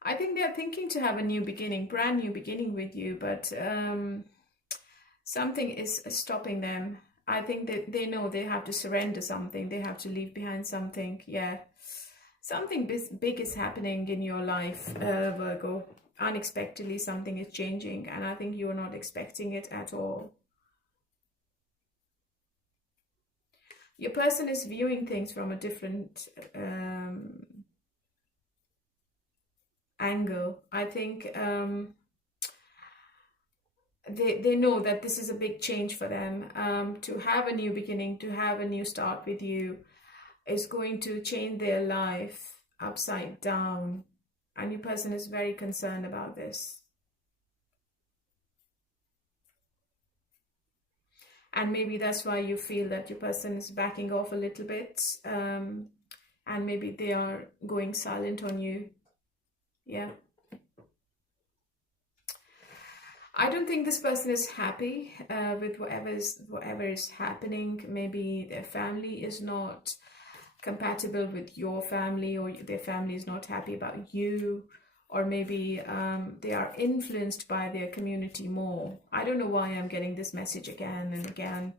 I think they're thinking to have a new beginning, brand new beginning with you, but something is stopping them. I think that they know they have to surrender something. They have to leave behind something. Yeah, something big is happening in your life, Virgo. Unexpectedly, something is changing, and I think you're not expecting it at all. Your person is viewing things from a different angle. I think they know that this is a big change for them. To have a new beginning, to have a new start with you is going to change their life upside down. And your person is very concerned about this. And maybe that's why you feel that your person is backing off a little bit. And maybe they are going silent on you. Yeah. I don't think this person is happy with whatever is happening. Maybe their family is not compatible with your family, or their family is not happy about you, or maybe they are influenced by their community more. I don't know why I'm getting this message again and again.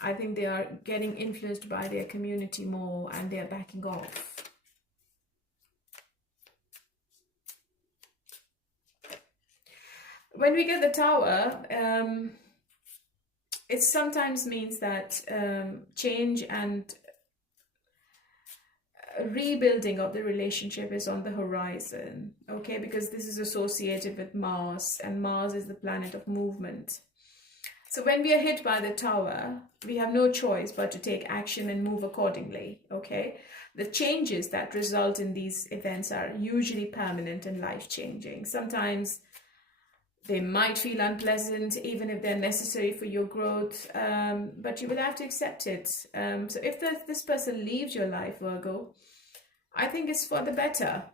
I think they are getting influenced by their community more and they are backing off. When we get the Tower, it sometimes means that change and rebuilding of the relationship is on the horizon, okay? Because this is associated with Mars, and Mars is the planet of movement. So when we are hit by the Tower, we have no choice but to take action and move accordingly, okay? The changes that result in these events are usually permanent and life-changing. Sometimes they might feel unpleasant, even if they're necessary for your growth, but you will have to accept it. So if this person leaves your life, Virgo, I think it's for the better.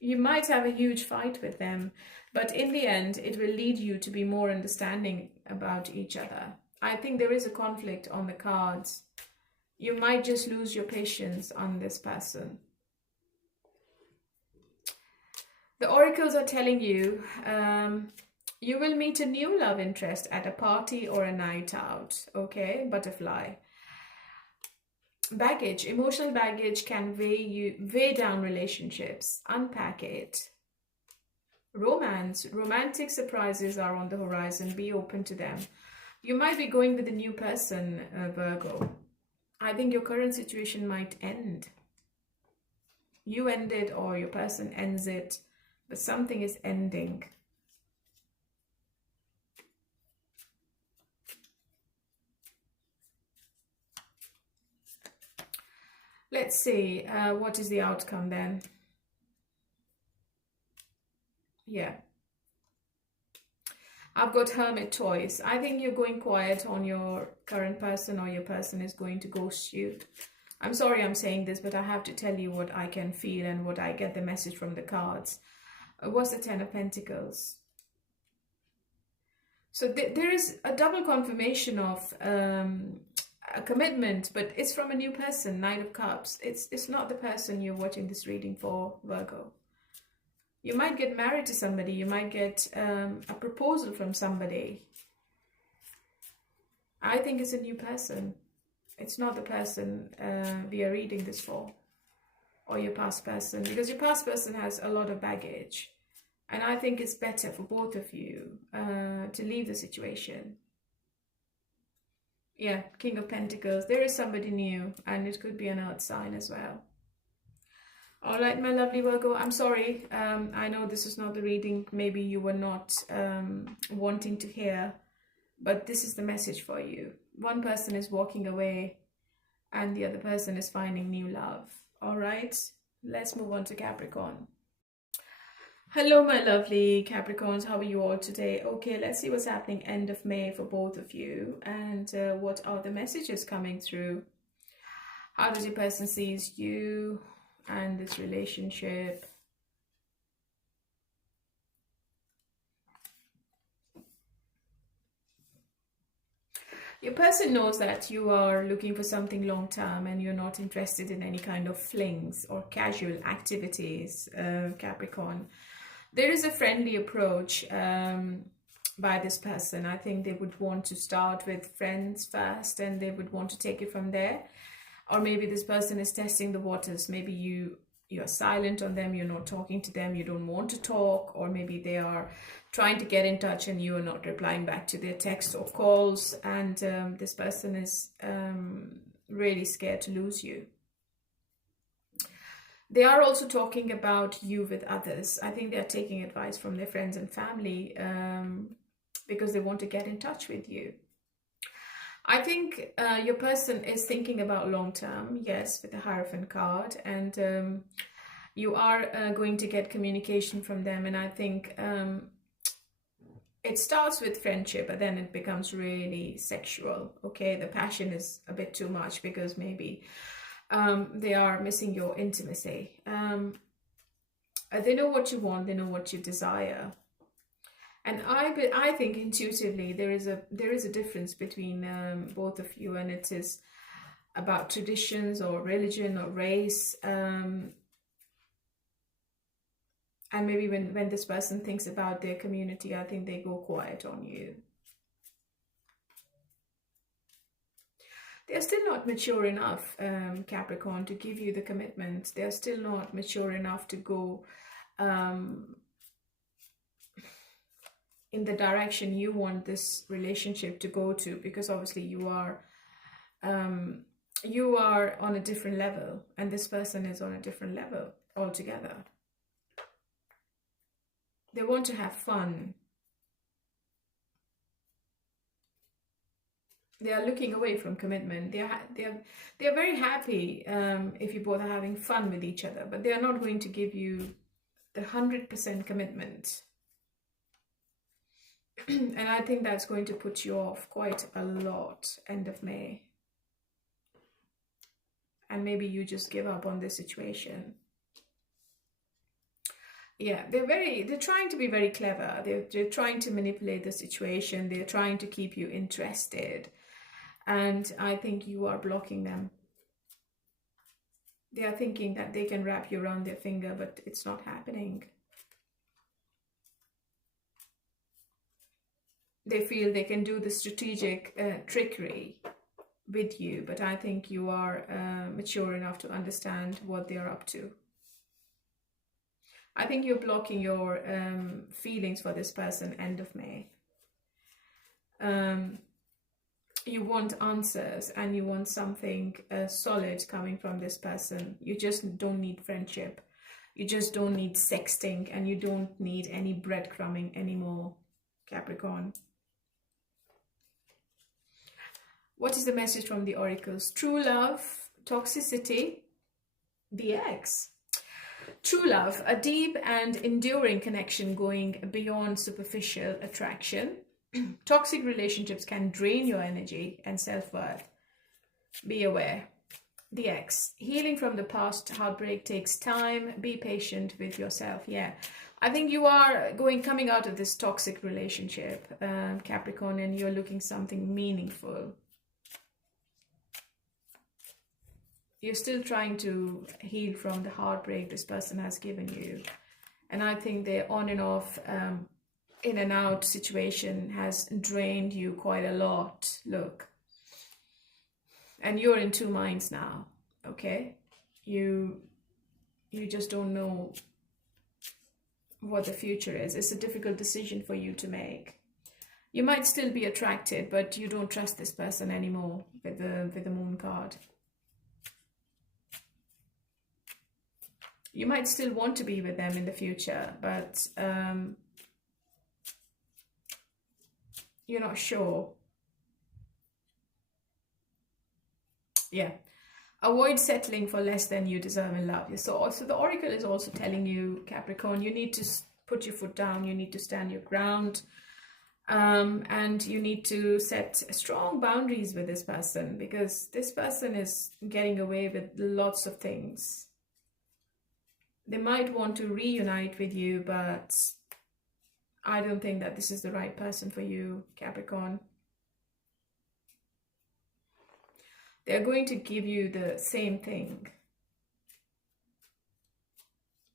You might have a huge fight with them, but in the end, it will lead you to be more understanding about each other. I think there is a conflict on the cards. You might just lose your patience on this person. The oracles are telling you, you will meet a new love interest at a party or a night out, okay? Butterfly. Baggage, emotional baggage can weigh down relationships. Unpack it. Romance, romantic surprises are on the horizon. Be open to them. You might be going with a new person, Virgo. I think your current situation might end. You end it or your person ends it. But something is ending. Let's see, what is the outcome then? Yeah. I've got Hermit Toys. I think you're going quiet on your current person, or your person is going to ghost you. I'm sorry I'm saying this, but I have to tell you what I can feel and what I get the message from the cards. What's the Ten of Pentacles? So there is a double confirmation of a commitment, but it's from a new person. Knight of Cups. It's not the person you're watching this reading for, Virgo. You might get married to somebody. You might get a proposal from somebody. I think it's a new person. It's not the person we are reading this for, or your past person, because your past person has a lot of baggage. And I think it's better for both of you to leave the situation. Yeah, King of Pentacles. There is somebody new, and it could be an earth sign as well. All right, my lovely Virgo, I'm sorry. I know this is not the reading maybe you were not wanting to hear, but this is the message for you. One person is walking away and the other person is finding new love. All right, let's move on to Capricorn. Hello, my lovely Capricorns. How are you all today? Okay, let's see what's happening end of May for both of you, and what are the messages coming through. How does your person sees you and this relationship? Your person knows that you are looking for something long term and you're not interested in any kind of flings or casual activities, Capricorn. There is a friendly approach by this person. I think they would want to start with friends first and they would want to take it from there. Or maybe this person is testing the waters. Maybe you're silent on them, you're not talking to them, you don't want to talk, or maybe they are trying to get in touch and you are not replying back to their texts or calls, and this person is really scared to lose you. They are also talking about you with others. I think they're taking advice from their friends and family because they want to get in touch with you. I think your person is thinking about long term, yes, with the Hierophant card, and you are going to get communication from them. And I think it starts with friendship, but then it becomes really sexual. Okay, the passion is a bit too much because maybe they are missing your intimacy. They know what you want, they know what you desire. And I think intuitively there is a difference between both of you, and it is about traditions or religion or race. And maybe when this person thinks about their community, I think they go quiet on you. They're still not mature enough, Capricorn, to give you the commitment. They're still not mature enough to go in the direction you want this relationship to go to, because obviously you are on a different level and this person is on a different level altogether. They want to have fun. They are looking away from commitment. They are very happy if you both are having fun with each other, but they are not going to give you the 100% commitment. And I think that's going to put you off quite a lot end of May. And maybe you just give up on this situation. Yeah, they're trying to be very clever. They're trying to manipulate the situation. They're trying to keep you interested. And I think you are blocking them. They are thinking that they can wrap you around their finger, but it's not happening. They feel they can do the strategic trickery with you, but I think you are mature enough to understand what they are up to. I think you're blocking your feelings for this person end of May. You want answers and you want something solid coming from this person. You just don't need friendship. You just don't need sexting, and you don't need any breadcrumbing anymore, Capricorn. What is the message from the oracles? True love, toxicity, the ex. True love, a deep and enduring connection going beyond superficial attraction. Toxic relationships can drain your energy and self-worth. Be aware. The ex. Healing from the past heartbreak takes time. Be patient with yourself. Yeah. I think you are coming out of this toxic relationship, Capricorn, and you're looking something meaningful. You're still trying to heal from the heartbreak this person has given you. And I think the on and off, in and out situation has drained you quite a lot. Look. And you're in two minds now, okay? You just don't know what the future is. It's a difficult decision for you to make. You might still be attracted, but you don't trust this person anymore with the moon card. You might still want to be with them in the future, but you're not sure. Yeah, Avoid settling for less than you deserve in love. So also the oracle is also telling you, Capricorn, you need to put your foot down, you need to stand your ground, and you need to set strong boundaries with this person, because this person is getting away with lots of things. They might want to reunite with you, but I don't think that this is the right person for you, Capricorn. They're going to give you the same thing.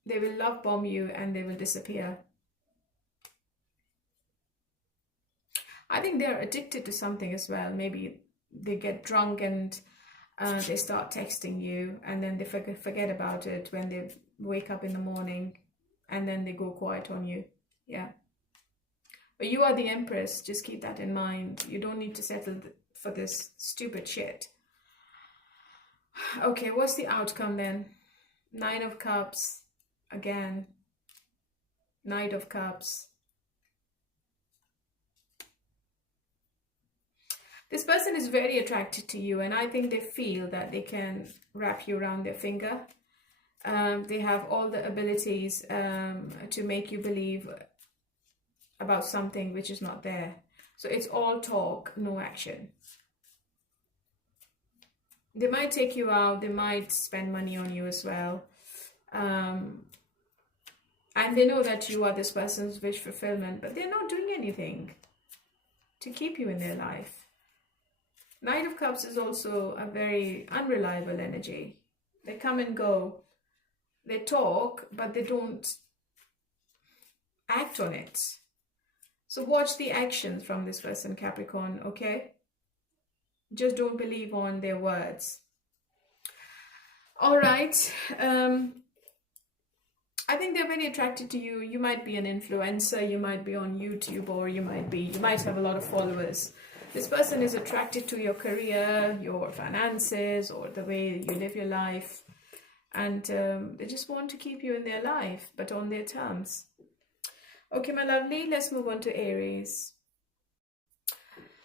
They will love bomb you and they will disappear. I think they're addicted to something as well. Maybe they get drunk and they start texting you, and then they forget about it when they wake up in the morning, and then they go quiet on you. Yeah. But you are the Empress. Just keep that in mind. You don't need to settle for this stupid shit. Okay, what's the outcome then? 9 of Cups again. Knight of Cups. This person is very attracted to you, and I think they feel that they can wrap you around their finger. They have all the abilities to make you believe about something which is not there. So it's all talk, no action. They might take you out, they might spend money on you as well. And they know that you are this person's wish fulfillment, but they're not doing anything to keep you in their life. Knight of Cups is also a very unreliable energy. They come and go. They talk, but they don't act on it. So watch the actions from this person, Capricorn, okay? Just don't believe on their words. All right. I think they're very attracted to you. You might be an influencer. You might be on YouTube, or you might have a lot of followers. This person is attracted to your career, your finances, or the way you live your life. And they just want to keep you in their life, but on their terms. Okay, my lovely, let's move on to Aries.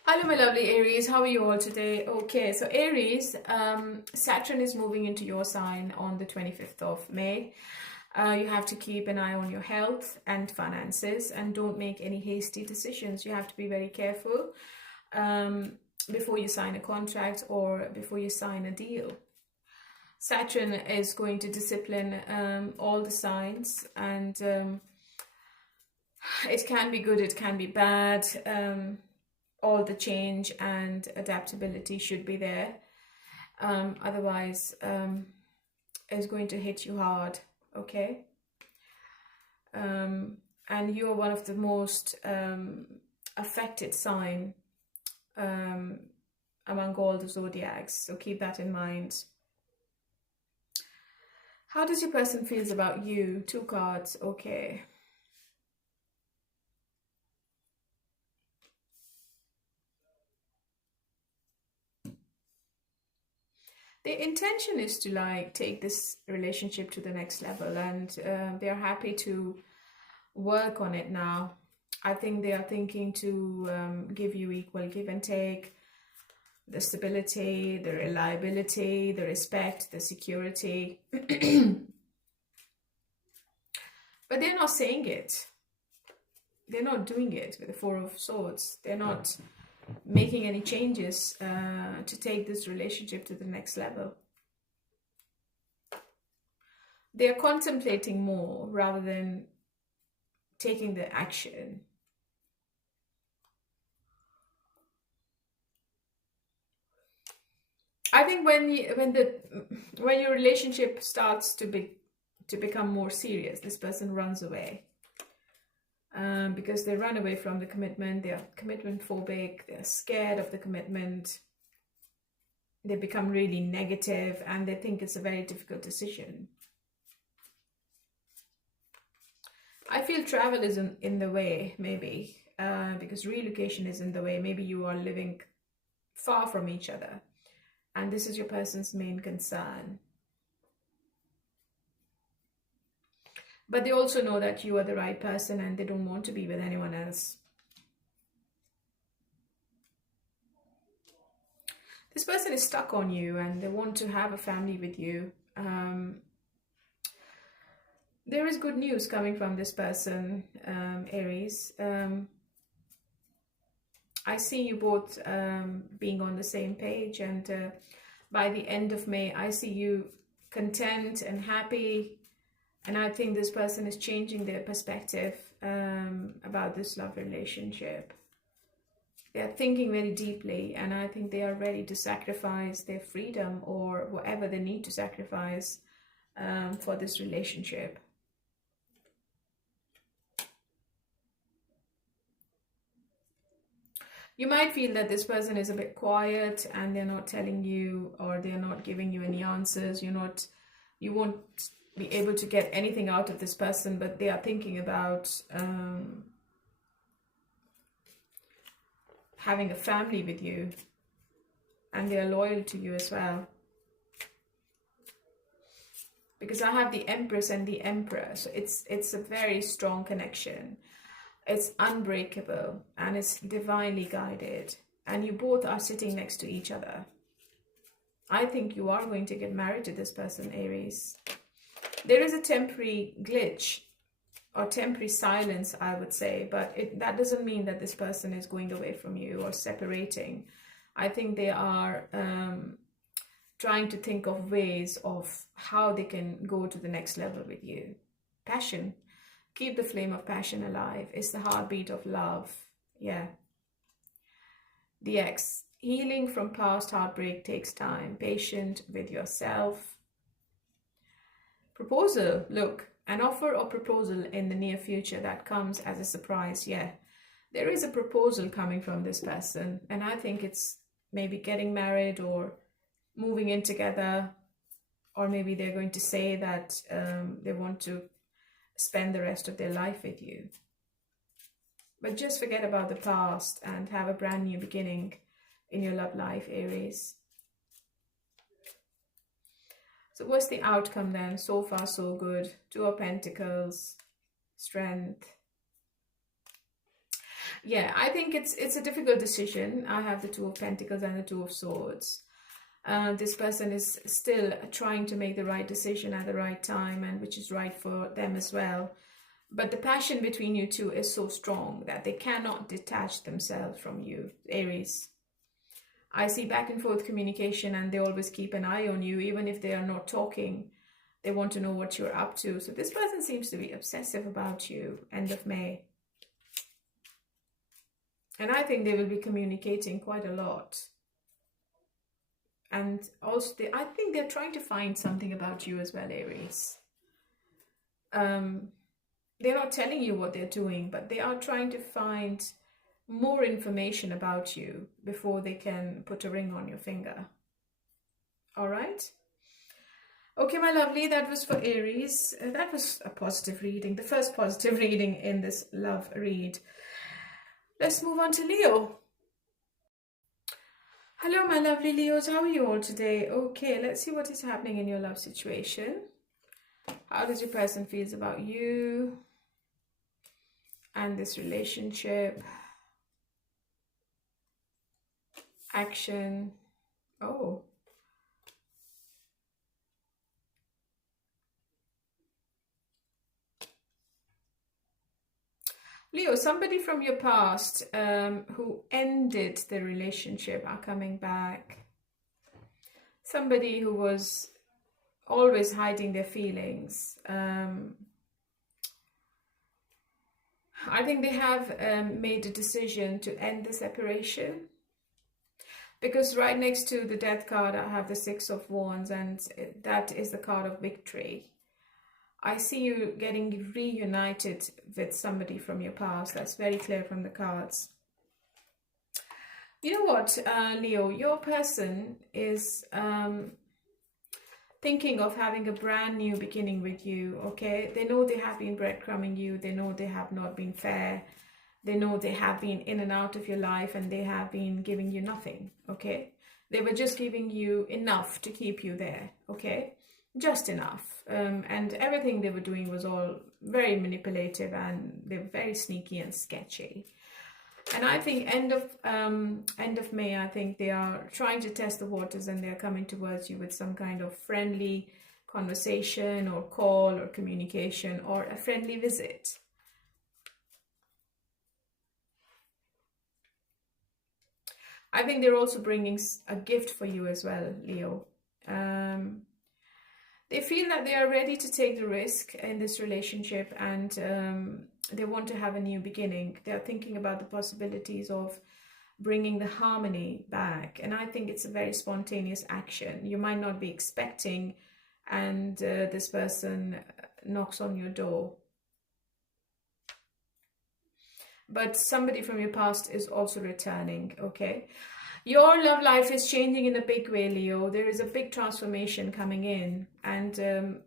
Hello, my lovely Aries. How are you all today? Okay, so Aries, Saturn is moving into your sign on the 25th of May. You have to keep an eye on your health and finances, and don't make any hasty decisions. You have to be very careful before you sign a contract or before you sign a deal. Saturn is going to discipline all the signs, and it can be good, it can be bad. All the change and adaptability should be there. Otherwise, it's going to hit you hard, okay? And you're one of the most affected sign among all the zodiacs, so keep that in mind. How does your person feels about you? 2 cards, okay. The intention is to take this relationship to the next level, and they're happy to work on it now. I think they are thinking to give you equal give and take, the stability, the reliability, the respect, the security. But they're not saying it. They're not doing it with the 4 of Swords. They're not making any changes to take this relationship to the next level. They're contemplating more rather than taking the action. I think when your relationship starts to become more serious, this person runs away. Because they run away from the commitment, they are commitment phobic, they're scared of the commitment, they become really negative, and they think it's a very difficult decision. I feel travel is in the way, maybe, because relocation is in the way. Maybe you are living far from each other, and this is your person's main concern. But they also know that you are the right person, and they don't want to be with anyone else. This person is stuck on you and they want to have a family with you. There is good news coming from this person, Aries. I see you both being on the same page, and by the end of May, I see you content and happy. And I think this person is changing their perspective about this love relationship. They are thinking very deeply, and I think they are ready to sacrifice their freedom or whatever they need to sacrifice for this relationship. You might feel that this person is a bit quiet and they're not telling you, or they're not giving you any answers. You won't be able to get anything out of this person, but they are thinking about having a family with you, and they are loyal to you as well. Because I have the Empress and the Emperor, so it's a very strong connection. It's unbreakable and it's divinely guided, and you both are sitting next to each other. I think you are going to get married to this person, Aries. There is a temporary glitch or temporary silence, I would say, but that doesn't mean that this person is going away from you or separating. I think they are trying to think of ways of how they can go to the next level with you. Passion. Keep the flame of passion alive. It's the heartbeat of love. Yeah. The X. Healing from past heartbreak takes time. Patient with yourself. Proposal. Look, an offer or proposal in the near future that comes as a surprise. Yeah. There is a proposal coming from this person, and I think it's maybe getting married or moving in together, or maybe they're going to say that they want to spend the rest of their life with you. But just forget about the past and have a brand new beginning in your love life, Aries. So what's the outcome then? So far, so good. Two of Pentacles, Strength. Yeah, I think it's a difficult decision. I have the Two of Pentacles and the Two of Swords. This person is still trying to make the right decision at the right time, and which is right for them as well. But the passion between you two is so strong that they cannot detach themselves from you, Aries. I see back and forth communication, and they always keep an eye on you, even if they are not talking. They want to know what you're up to. So this person seems to be obsessive about you, end of May. And I think they will be communicating quite a lot. And also, I think they're trying to find something about you as well, Aries. They're not telling you what they're doing, but they are trying to find more information about you before they can put a ring on your finger. All right? Okay, my lovely, that was for Aries. That was a positive reading, the first positive reading in this love read. Let's move on to Leo. Hello, my lovely Leos. How are you all today? Okay, let's see what is happening in your love situation. How does your person feel about you and this relationship? Action. Oh. Leo, somebody from your past who ended the relationship are coming back. Somebody who was always hiding their feelings. I think they have made a decision to end the separation. Because right next to the Death card, I have the Six of Wands, and that is the card of victory. I see you getting reunited with somebody from your past. That's very clear from the cards. You know what, Leo, your person is thinking of having a brand new beginning with you, okay? They know they have been breadcrumbing you. They know they have not been fair. They know they have been in and out of your life, and they have been giving you nothing, okay? They were just giving you enough to keep you there, okay? Just enough. And everything they were doing was all very manipulative, and they were very sneaky and sketchy. And I think end of May, I think they are trying to test the waters, and they're coming towards you with some kind of friendly conversation or call or communication or a friendly visit. I think they're also bringing a gift for you as well, Leo. They feel that they are ready to take the risk in this relationship, and they want to have a new beginning. They're thinking about the possibilities of bringing the harmony back. And I think it's a very spontaneous action. You might not be expecting, and this person knocks on your door. But somebody from your past is also returning, okay? Your love life is changing in a big way, Leo. There is a big transformation coming in. And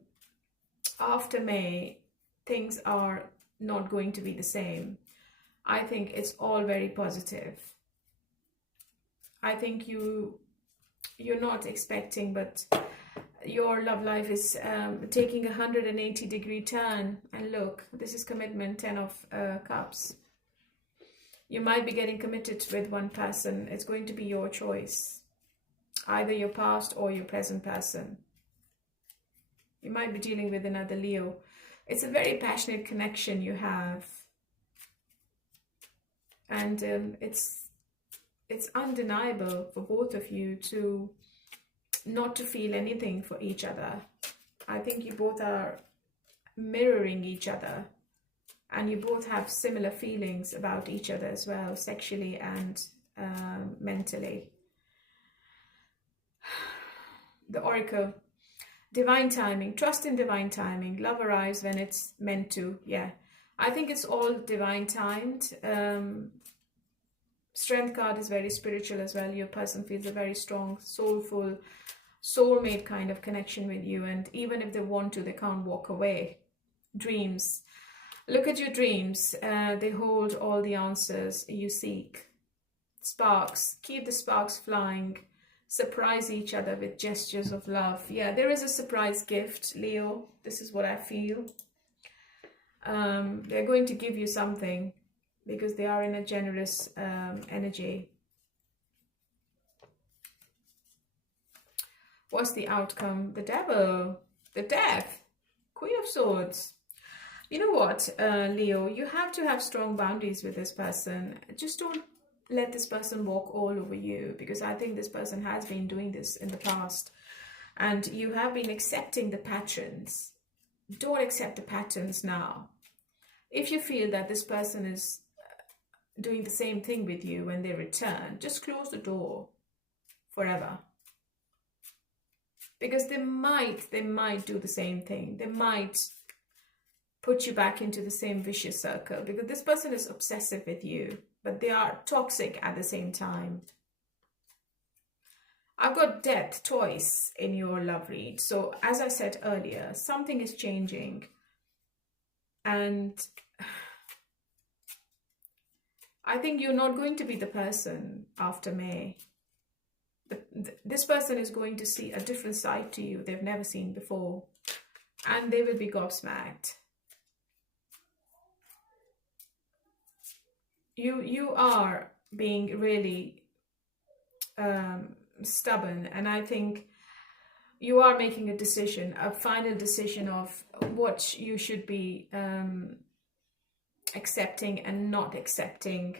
after May, things are not going to be the same. I think it's all very positive. I think you're not expecting, but your love life is taking a 180-degree turn. And look, this is commitment, 10 of Cups. You might be getting committed with one person. It's going to be your choice. Either your past or your present person. You might be dealing with another Leo. It's a very passionate connection you have. And it's undeniable for both of you to not to feel anything for each other. I think you both are mirroring each other. And you both have similar feelings about each other as well, sexually and mentally. The Oracle, divine timing, trust in divine timing. Love arrives when it's meant to. Yeah, I think it's all divine timed. Strength card is very spiritual as well. Your person feels a very strong, soulful, soulmate kind of connection with you. And even if they want to, they can't walk away. Dreams. Look at your dreams. They hold all the answers you seek. Sparks. Keep the sparks flying. Surprise each other with gestures of love. Yeah, there is a surprise gift, Leo. This is what I feel. They're going to give you something because they are in a generous energy. What's the outcome? The Devil. The Death. Queen of Swords. You know what, Leo, you have to have strong boundaries with this person. Just don't let this person walk all over you, because I think this person has been doing this in the past. And you have been accepting the patterns. Don't accept the patterns now. If you feel that this person is doing the same thing with you when they return, just close the door forever. Because they might do the same thing. They might put you back into the same vicious circle, because this person is obsessive with you, but they are toxic at the same time. I've got death twice in your love read. So as I said earlier, something is changing. And I think you're not going to be the person after May. This person is going to see a different side to you they've never seen before. And they will be gobsmacked. You are being really stubborn, and I think you are making a decision, a final decision of what you should be accepting and not accepting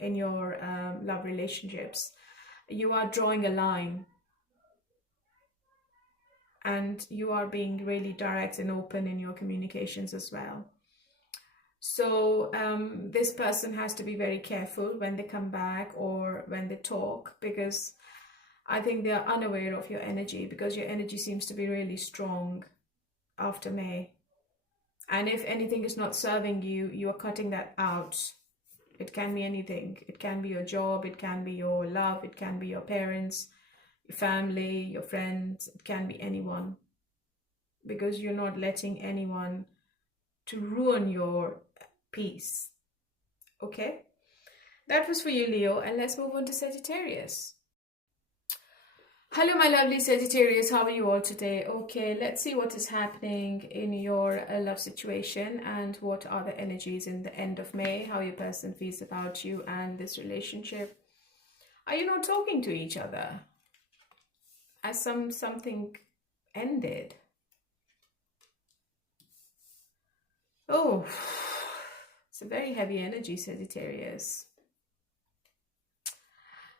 in your love relationships. You are drawing a line, and you are being really direct and open in your communications as well. So this person has to be very careful when they come back or when they talk, because I think they are unaware of your energy, because your energy seems to be really strong after May. And if anything is not serving you, you are cutting that out. It can be anything. It can be your job, it can be your love, it can be your parents, your family, your friends, it can be anyone. Because you're not letting anyone to ruin your peace. Okay? That was for you, Leo. And let's move on to Sagittarius. Hello, my lovely Sagittarius. How are you all today? Okay, let's see what is happening in your love situation and what are the energies in the end of May, how your person feels about you and this relationship. Are you not talking to each other? Has something ended? Oh, it's a very heavy energy, Sagittarius.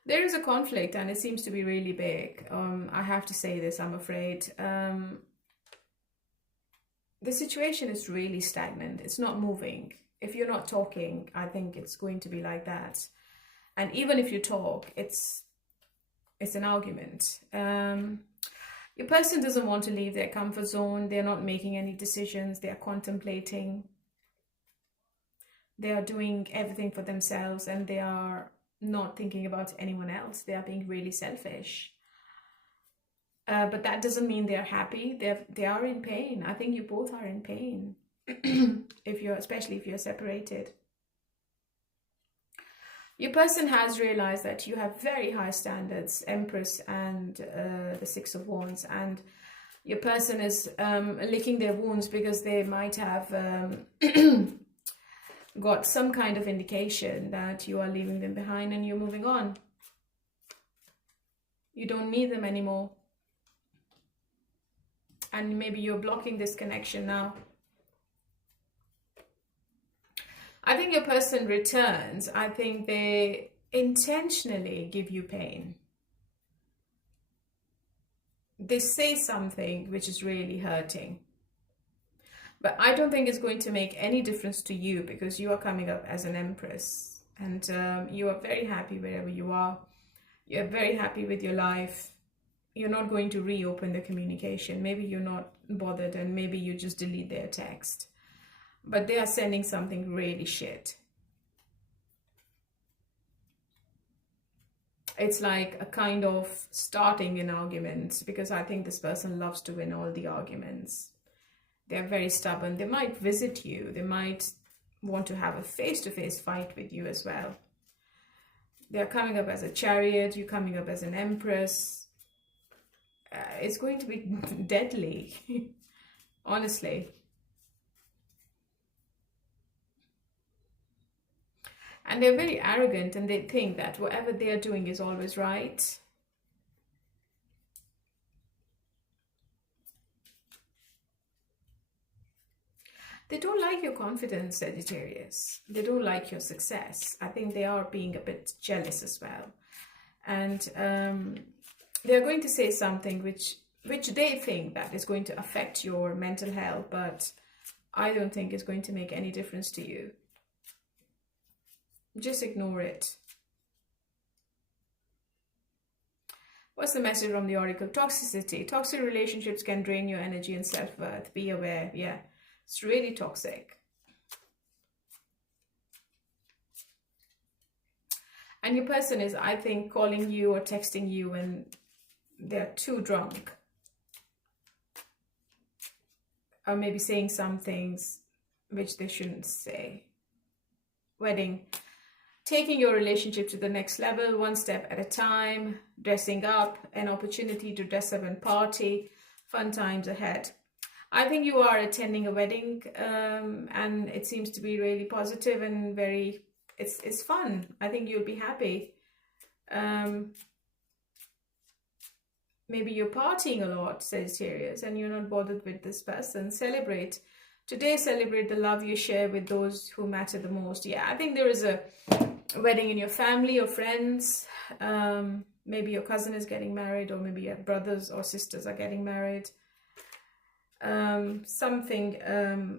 There is a conflict and it seems to be really big. I have to say this, I'm afraid. The situation is really stagnant. It's not moving. If you're not talking, I think it's going to be like that. And even if you talk, it's an argument. Your person doesn't want to leave their comfort zone. They're not making any decisions. They are contemplating. They are doing everything for themselves and they are not thinking about anyone else. They are being really selfish. But that doesn't mean they're happy. They are in pain. I think you both are in pain. Especially if you're separated. Your person has realized that you have very high standards, Empress and the Six of Wands, and your person is licking their wounds because they might have got some kind of indication that you are leaving them behind and you're moving on. You don't need them anymore. And maybe you're blocking this connection now. I think your person returns. I think they intentionally give you pain. They say something which is really hurting. But I don't think it's going to make any difference to you because you are coming up as an Empress. And you are very happy wherever you are. You're very happy with your life. You're not going to reopen the communication. Maybe you're not bothered and maybe you just delete their text. But they are sending something really shit. It's like a kind of starting an argument because I think this person loves to win all the arguments. They're very stubborn. They might visit you. They might want to have a face-to-face fight with you as well. They're coming up as a Chariot. You're coming up as an Empress. It's going to be deadly, honestly. And they're very arrogant and they think that whatever they are doing is always right. They don't like your confidence, Sagittarius. They don't like your success. I think they are being a bit jealous as well. And they're going to say something which they think that is going to affect your mental health, but I don't think it's going to make any difference to you. Just ignore it. What's the message from the Oracle? Toxicity. Toxic relationships can drain your energy and self-worth. Be aware. Yeah, it's really toxic. And your person is, I think, calling you or texting you when they're too drunk. Or maybe saying some things which they shouldn't say. Wedding. Taking your relationship to the next level, one step at a time, dressing up, an opportunity to dress up and party, fun times ahead. I think you are attending a wedding and it seems to be really positive and very, it's fun. I think you'll be happy. Maybe you're partying a lot, Sagittarius, and you're not bothered with this person. Celebrate. Today, celebrate the love you share with those who matter the most. Yeah, I think there is a wedding in your family or friends. Maybe your cousin is getting married, or maybe your brothers or sisters are getting married. Something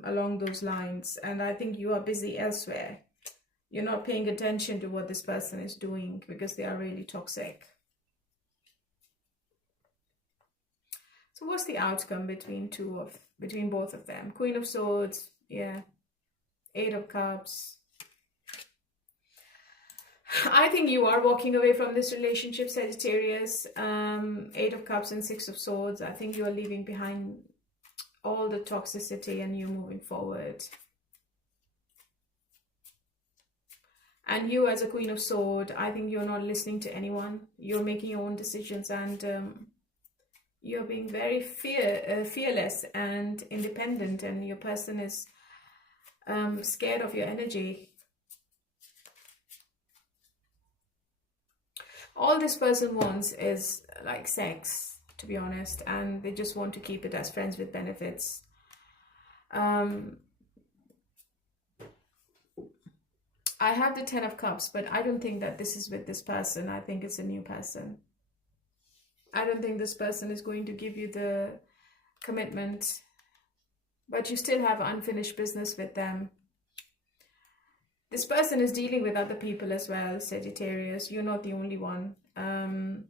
along those lines. And I think you are busy elsewhere. You're not paying attention to what this person is doing because they are really toxic. So what's the outcome between both of them? Queen of Swords, yeah. Eight of Cups. I think you are walking away from this relationship, Sagittarius. Eight of Cups and Six of Swords. I think you are leaving behind all the toxicity and you're moving forward. And you as a Queen of Swords, I think you're not listening to anyone. You're making your own decisions, and you're being very fearless and independent, and your person is scared of your energy. All this person wants is like sex, to be honest, and they just want to keep it as friends with benefits. I have the 10 of Cups, but I don't think that this is with this person. I think it's a new person. I don't think this person is going to give you the commitment, but you still have unfinished business with them. This person is dealing with other people as well, Sagittarius. You're not the only one. And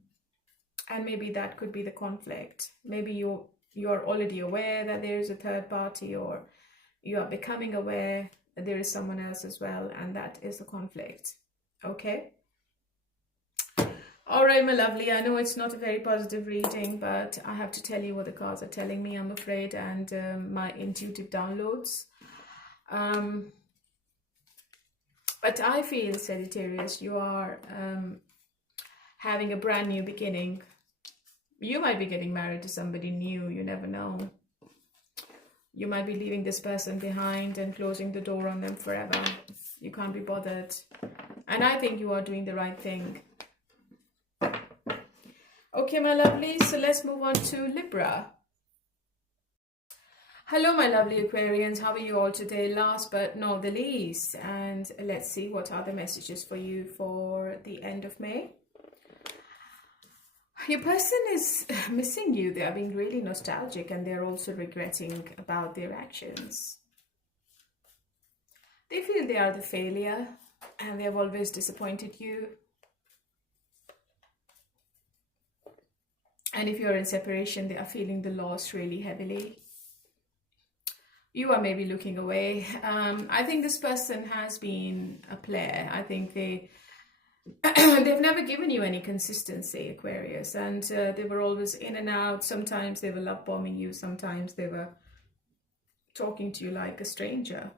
maybe that could be the conflict. Maybe you're already aware that there is a third party, or you are becoming aware that there is someone else as well, and that is the conflict. Okay? All right, my lovely. I know it's not a very positive reading, but I have to tell you what the cards are telling me, I'm afraid, and my intuitive downloads. But I feel, Sagittarius, you are having a brand new beginning. You might be getting married to somebody new. You never know. You might be leaving this person behind and closing the door on them forever. You can't be bothered. And I think you are doing the right thing. Okay, my lovely. So let's move on to Libra. Hello, my lovely Aquarians. How are you all today? Last but not the least. And let's see what are the messages for you for the end of May. Your person is missing you. They are being really nostalgic, and they're also regretting about their actions. They feel they are the failure, and they have always disappointed you. And if you're in separation, they are feeling the loss really heavily. You are maybe looking away. I think this person has been a player. I think they've never given you any consistency, Aquarius, and they were always in and out. Sometimes they were love bombing you, sometimes they were talking to you like a stranger.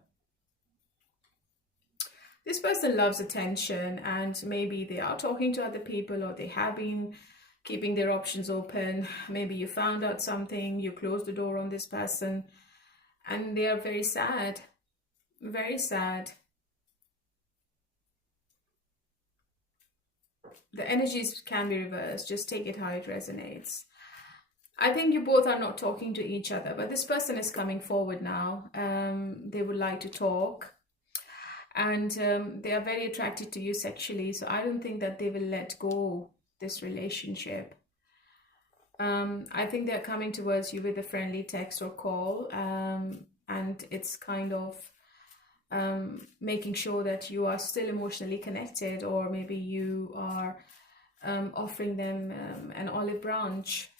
This person loves attention, and maybe they are talking to other people, or they have been keeping their options open. Maybe you found out something, you closed the door on this person, and they are very sad, very sad. The energies can be reversed. Just take it how it resonates. I think you both are not talking to each other, but this person is coming forward now. They would like to talk, and they are very attracted to you sexually. So I don't think that they will let go this relationship. I think they're coming towards you with a friendly text or call, and it's kind of making sure that you are still emotionally connected, or maybe you are offering them an olive branch.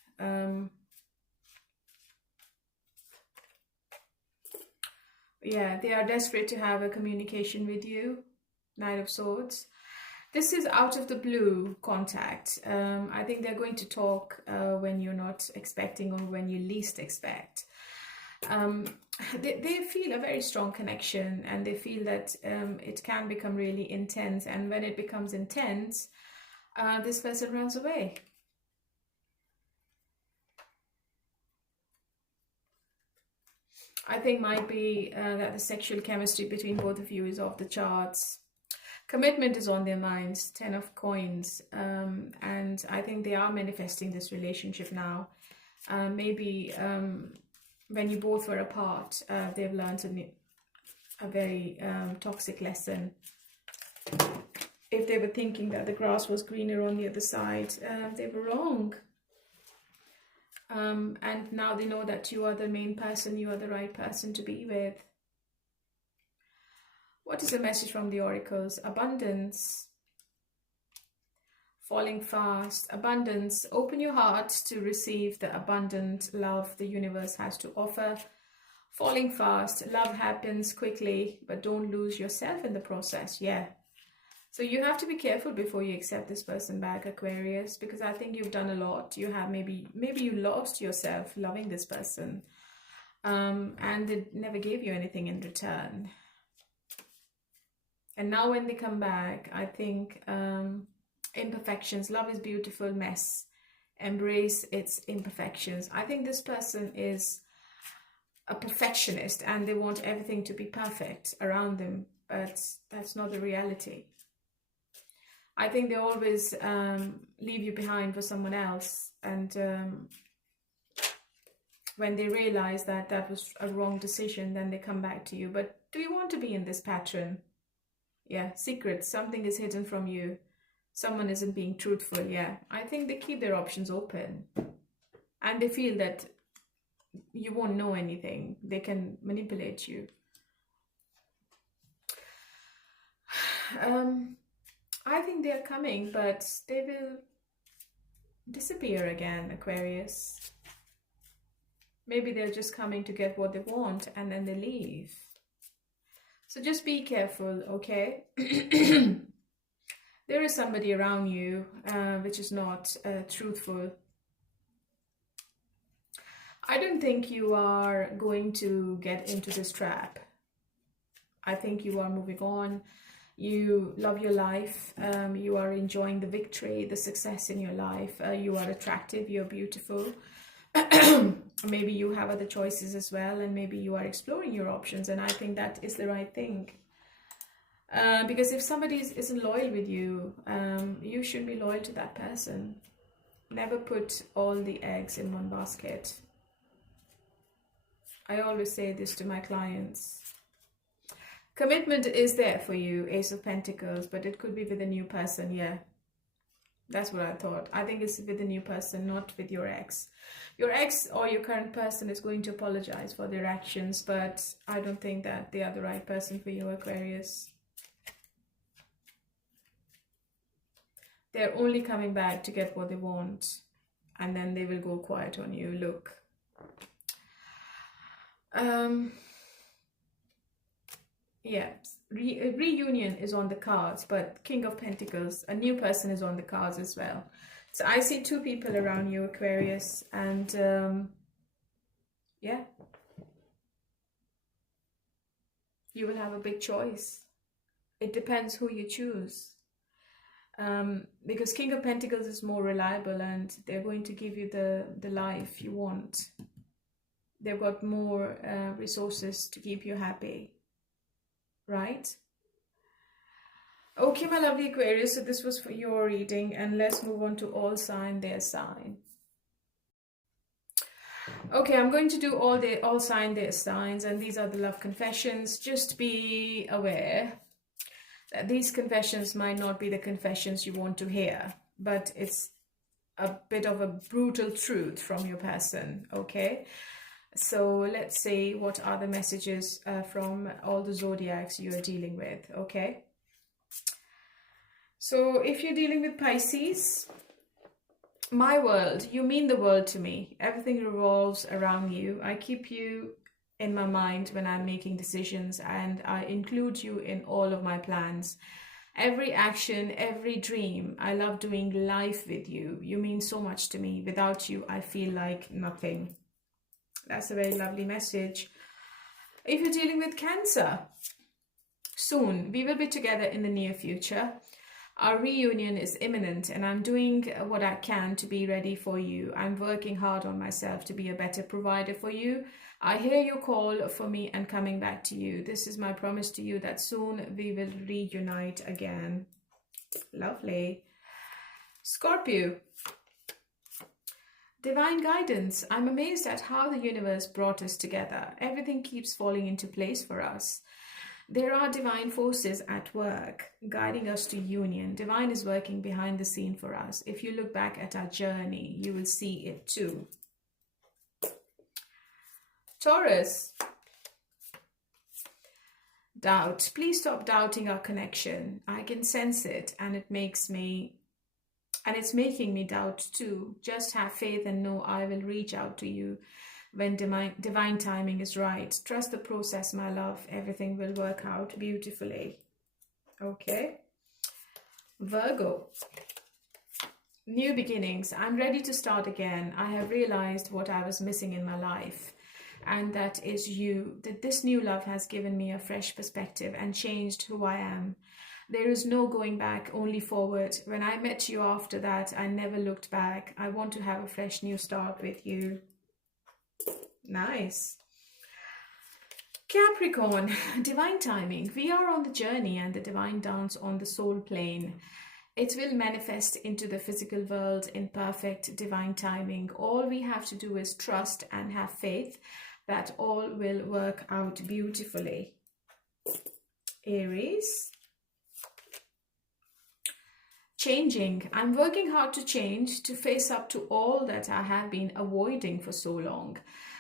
Yeah, they are desperate to have a communication with you. Knight of Swords. This is out of the blue contact. I think they're going to talk when you're not expecting, or when you least expect. They feel a very strong connection, and they feel that it can become really intense, and when it becomes intense, this person runs away. I think might be that the sexual chemistry between both of you is off the charts. Commitment is on their minds, 10 of Coins, and I think they are manifesting this relationship now. Maybe when you both were apart, they've learned a very toxic lesson. If they were thinking that the grass was greener on the other side, they were wrong. And now they know that you are the main person, you are the right person to be with. What is the message from the oracles? Abundance. Falling fast. Abundance. Open your heart to receive the abundant love the universe has to offer. Falling fast. Love happens quickly, but don't lose yourself in the process. Yeah. So you have to be careful before you accept this person back, Aquarius, because I think you've done a lot. You have maybe you lost yourself loving this person, and it never gave you anything in return. And now when they come back, I think imperfections, love is beautiful, mess. Embrace its imperfections. I think this person is a perfectionist and they want everything to be perfect around them, but that's not the reality. I think they always leave you behind for someone else, and when they realize that that was a wrong decision, then they come back to you. But do you want to be in this pattern? Yeah, secrets, something is hidden from you. Someone isn't being truthful. Yeah, I think they keep their options open and they feel that you won't know anything. They can manipulate you. I think they are coming, but they will disappear again, Aquarius. Maybe they're just coming to get what they want and then they leave. So just be careful, okay? There is somebody around you which is not truthful. I don't think you are going to get into this trap. I think you are moving on. You love your life. You are enjoying the victory, the success in your life. You are attractive. You're beautiful. Maybe you have other choices as well, and maybe you are exploring your options, and I think that is the right thing. Because if somebody isn't loyal with you, you should be loyal to that person. Never put all the eggs in one basket. I always say this to my clients. Commitment is there for you, Ace of Pentacles, but it could be with a new person. Yeah, that's what I thought. I think it's with a new person, not with your ex. Your ex or your current person is going to apologize for their actions, but I don't think that they are the right person for you, Aquarius. They're only coming back to get what they want, and then they will go quiet on you. Look. Yeah, reunion is on the cards, but King of Pentacles, a new person is on the cards as well. So I see two people around you, Aquarius, and yeah, you will have a big choice. It depends who you choose. Because King of Pentacles is more reliable and they're going to give you the life you want. They've got more resources to keep you happy, right? Okay, my lovely Aquarius, so this was for your reading, and let's move on to all sign, their sign. Okay, I'm going to do all sign, their signs, and these are the love confessions. Just be aware that these confessions might not be the confessions you want to hear, but it's a bit of a brutal truth from your person, okay? So let's see what are the messages from all the zodiacs you are dealing with, okay? So if you're dealing with Pisces, my world, you mean the world to me. Everything revolves around you. I keep you in my mind when I'm making decisions, and I include you in all of my plans. Every action, every dream. I love doing life with you. You mean so much to me. Without you, I feel like nothing. That's a very lovely message. If you're dealing with Cancer, soon, we will be together in the near future. Our reunion is imminent, and I'm doing what I can to be ready for you. I'm working hard on myself to be a better provider for you. I hear your call for me and coming back to you. This is my promise to you that soon we will reunite again. Lovely. Scorpio. Divine guidance. I'm amazed at how the universe brought us together. Everything keeps falling into place for us. There are divine forces at work guiding us to union. Divine is working behind the scene for us. If you look back at our journey, you will see it too. Taurus. Doubt. Please stop doubting our connection. I can sense it, and it's making me doubt too. Just have faith and know I will reach out to you when divine timing is right. Trust the process, my love. Everything will work out beautifully. Okay. Virgo. New beginnings. I'm ready to start again. I have realized what I was missing in my life, and that is you. That this new love has given me a fresh perspective and changed who I am. There is no going back, only forward. When I met you after that, I never looked back. I want to have a fresh new start with you. Nice. Capricorn, divine timing. We are on the journey and the divine dance on the soul plane. It will manifest into the physical world in perfect divine timing. All we have to do is trust and have faith that all will work out beautifully. Aries. Changing. I'm working hard to change, to face up to all that I have been avoiding for so long.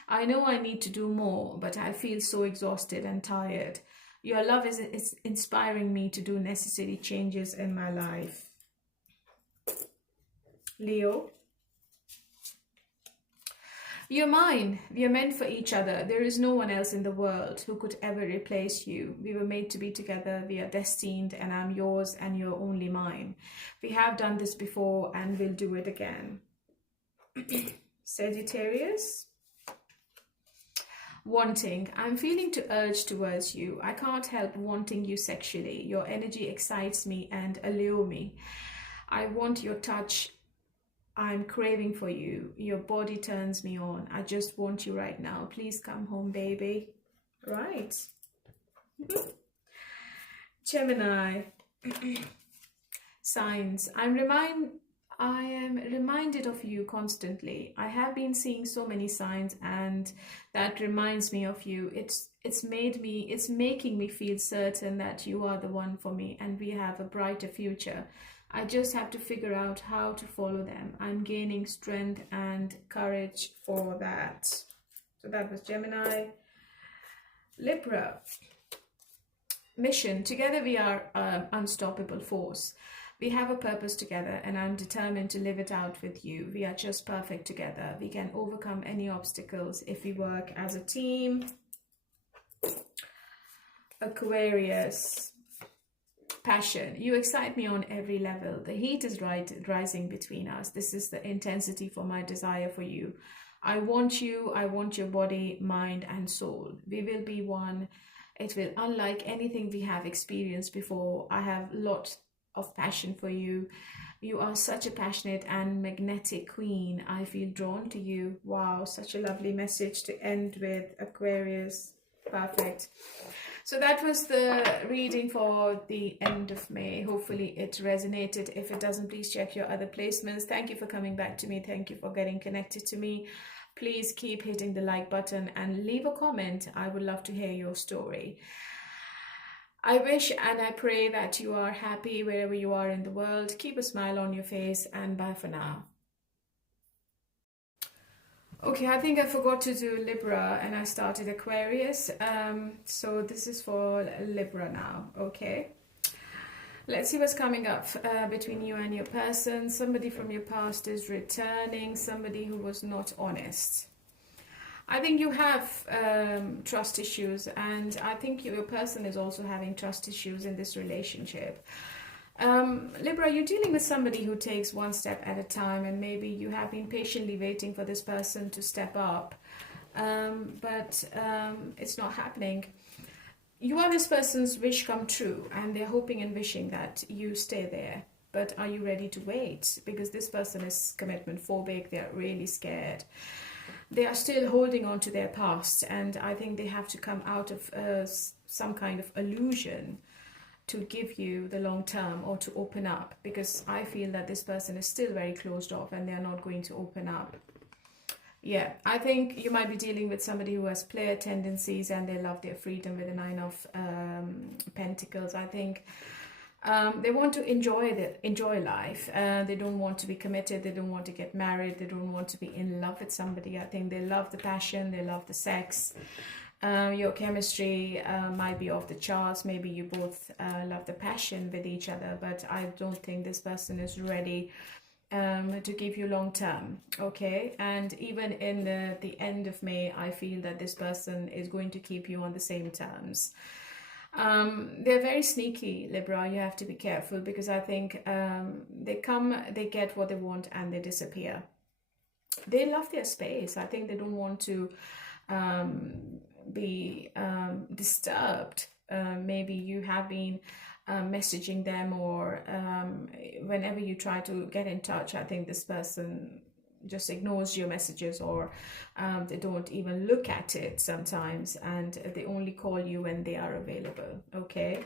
I know I need to do more, but I feel so exhausted and tired. Your love is inspiring me to do necessary changes in my life. Leo. You're mine. We are meant for each other. There is no one else in the world who could ever replace you. We were made to be together. We are destined, and I'm yours and you're only mine. We have done this before and we'll do it again. Sagittarius. Wanting. I'm feeling the urge towards you. I can't help wanting you sexually. Your energy excites me and allure me. I want your touch. I'm craving for you. Your body turns me on. I just want you right now. Please come home, baby. Right. Gemini. Signs. I am reminded of you constantly. I have been seeing so many signs, and that reminds me of you. It's making me feel certain that you are the one for me and we have a brighter future. I just have to figure out how to follow them. I'm gaining strength and courage for that. So that was Gemini. Libra. Mission. Together we are an unstoppable force. We have a purpose together and I'm determined to live it out with you. We are just perfect together. We can overcome any obstacles if we work as a team. Aquarius. Passion. You excite me on every level. The heat is rising between us. This is the intensity for my desire for you. I want you. I want your body, mind, and soul. We will be one. It will unlike anything we have experienced before. I have a lot of passion for you. You are such a passionate and magnetic queen. I feel drawn to you. Wow, such a lovely message to end with, Aquarius. Perfect. So that was the reading for the end of May. Hopefully it resonated. If it doesn't, please check your other placements. Thank you for coming back to me. Thank you for getting connected to me. Please keep hitting the like button and leave a comment. I would love to hear your story. I wish and I pray that you are happy wherever you are in the world. Keep a smile on your face, and bye for now. Okay, I think I forgot to do Libra and I started Aquarius. So this is for Libra now, okay? Let's see what's coming up between you and your person. Somebody from your past is returning, somebody who was not honest. I think you have trust issues, and I think your person is also having trust issues in this relationship. Libra, you're dealing with somebody who takes one step at a time, and maybe you have been patiently waiting for this person to step up, but it's not happening. You are this person's wish come true, and they're hoping and wishing that you stay there. But are you ready to wait? Because this person is commitment phobic. They're really scared. They are still holding on to their past, and I think they have to come out of some kind of illusion to give you the long term or to open up, because I feel that this person is still very closed off and they're not going to open up. Yeah, I think you might be dealing with somebody who has player tendencies and they love their freedom with the Nine of Pentacles. I think they want to enjoy life. They don't want to be committed. They don't want to get married. They don't want to be in love with somebody. I think they love the passion. They love the sex. Your chemistry might be off the charts. Maybe you both love the passion with each other, but I don't think this person is ready to give you long term. Okay, and even in the end of May, I feel that this person is going to keep you on the same terms. They're very sneaky, Libra. You have to be careful, because I think they come, they get what they want, and they disappear. They love their space. I think they don't want to be disturbed. Maybe you have been messaging them, or whenever you try to get in touch, I think this person just ignores your messages, or they don't even look at it sometimes, and they only call you when they are available. Okay,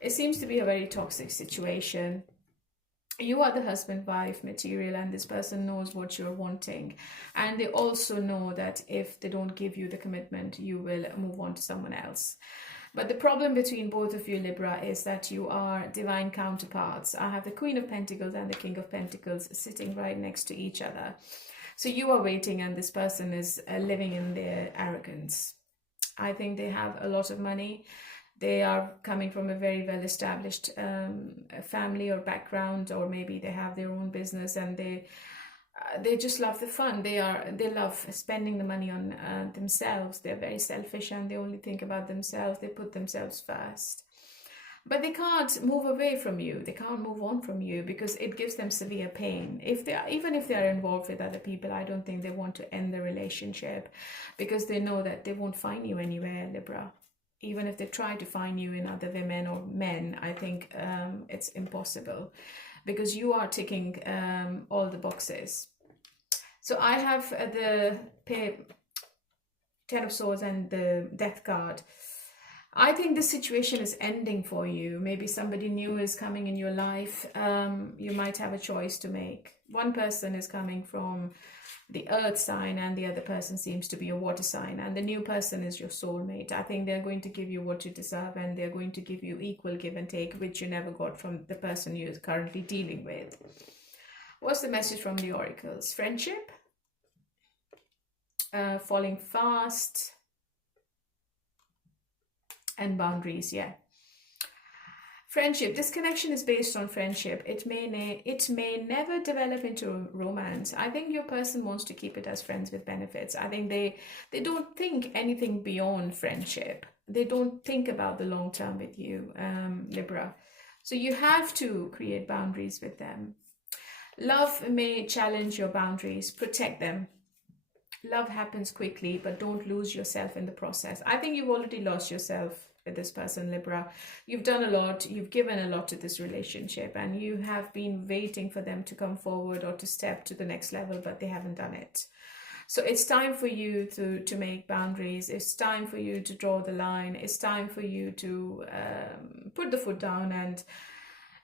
it seems to be a very toxic situation. You are the husband-wife material, and this person knows what you're wanting, and they also know that if they don't give you the commitment, you will move on to someone else. But the problem between both of you, Libra, is that you are divine counterparts. I have the Queen of Pentacles and the King of Pentacles sitting right next to each other. So you are waiting, and this person is living in their arrogance. I think they have a lot of money. They are coming from a very well-established family or background, or maybe they have their own business, and they just love the fun. They love spending the money on themselves. They're very selfish, and they only think about themselves. They put themselves first. But they can't move away from you. They can't move on from you because it gives them severe pain. Even if they're involved with other people, I don't think they want to end the relationship, because they know that they won't find you anywhere, Libra. Even if they try to find you in other women or men, I think it's impossible, because you are ticking all the boxes. So I have the Ten of Swords and the Death card. I think the situation is ending for you. Maybe somebody new is coming in your life. You might have a choice to make. One person is coming from the earth sign, and the other person seems to be a water sign, and the new person is your soulmate. I think they're going to give you what you deserve, and they're going to give you equal give and take, which you never got from the person you're currently dealing with. What's the message from the oracles? Friendship, falling fast, and boundaries. Yeah, friendship. This connection is based on friendship. It may never develop into romance. I think your person wants to keep it as friends with benefits. I think they don't think anything beyond friendship. They don't think about the long term with you, Libra. So you have to create boundaries with them. Love may challenge your boundaries. Protect them. Love happens quickly, but don't lose yourself in the process. I think you've already lost yourself with this person, Libra. You've done a lot, you've given a lot to this relationship, and you have been waiting for them to come forward or to step to the next level, but they haven't done it. So it's time for you to make boundaries. It's time for you to draw the line. It's time for you to put the foot down and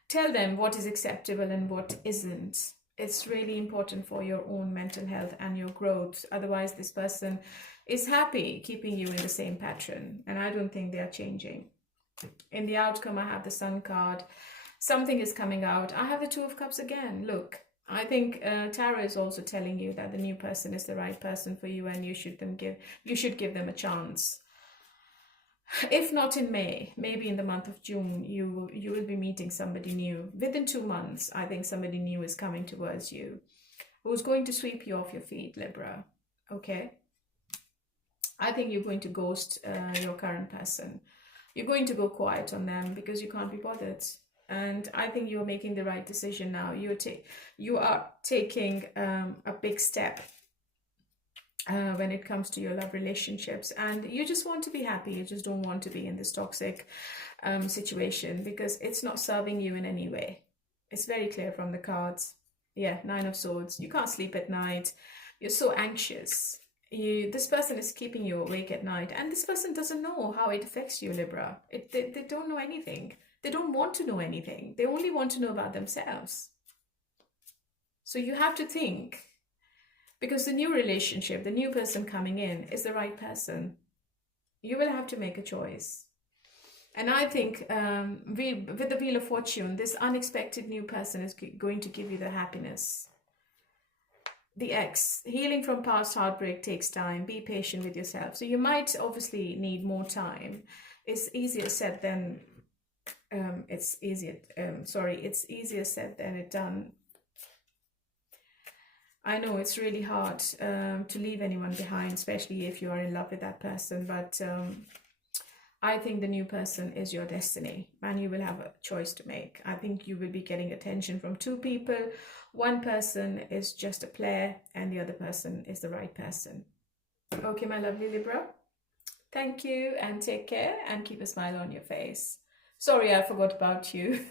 tell them what is acceptable and what isn't. It's really important for your own mental health and your growth. Otherwise, this person is happy keeping you in the same pattern, and I don't think they are changing. In the outcome, I have the Sun card. Something is coming out. I have the Two of Cups again. Look, I think Tarot is also telling you that the new person is the right person for you, and you should give them a chance. If not in May, maybe in the month of June, you will be meeting somebody new. Within 2 months, I think somebody new is coming towards you, who's going to sweep you off your feet, Libra. Okay? I think you're going to ghost your current person. You're going to go quiet on them because you can't be bothered. And I think you're making the right decision now. You are taking a big step when it comes to your love relationships, and you just want to be happy. You just don't want to be in this toxic situation, because it's not serving you in any way. It's very clear from the cards. Yeah, Nine of Swords. You can't sleep at night. You're so anxious. This person is keeping you awake at night, and this person doesn't know how it affects you, Libra. They don't know anything. They don't want to know anything. They only want to know about themselves. So you have to think, because the new relationship, the new person coming in is the right person. You will have to make a choice. And I think with the Wheel of Fortune, this unexpected new person is going to give you the happiness. The X, healing from past heartbreak takes time. Be patient with yourself. So you might obviously need more time. It's easier said than it's easier said than it done. I know it's really hard to leave anyone behind, especially if you are in love with that person. But I think the new person is your destiny, and you will have a choice to make. I think you will be getting attention from 2 people. One person is just a player, and the other person is the right person. Okay, my lovely Libra. Thank you and take care and keep a smile on your face. Sorry, I forgot about you.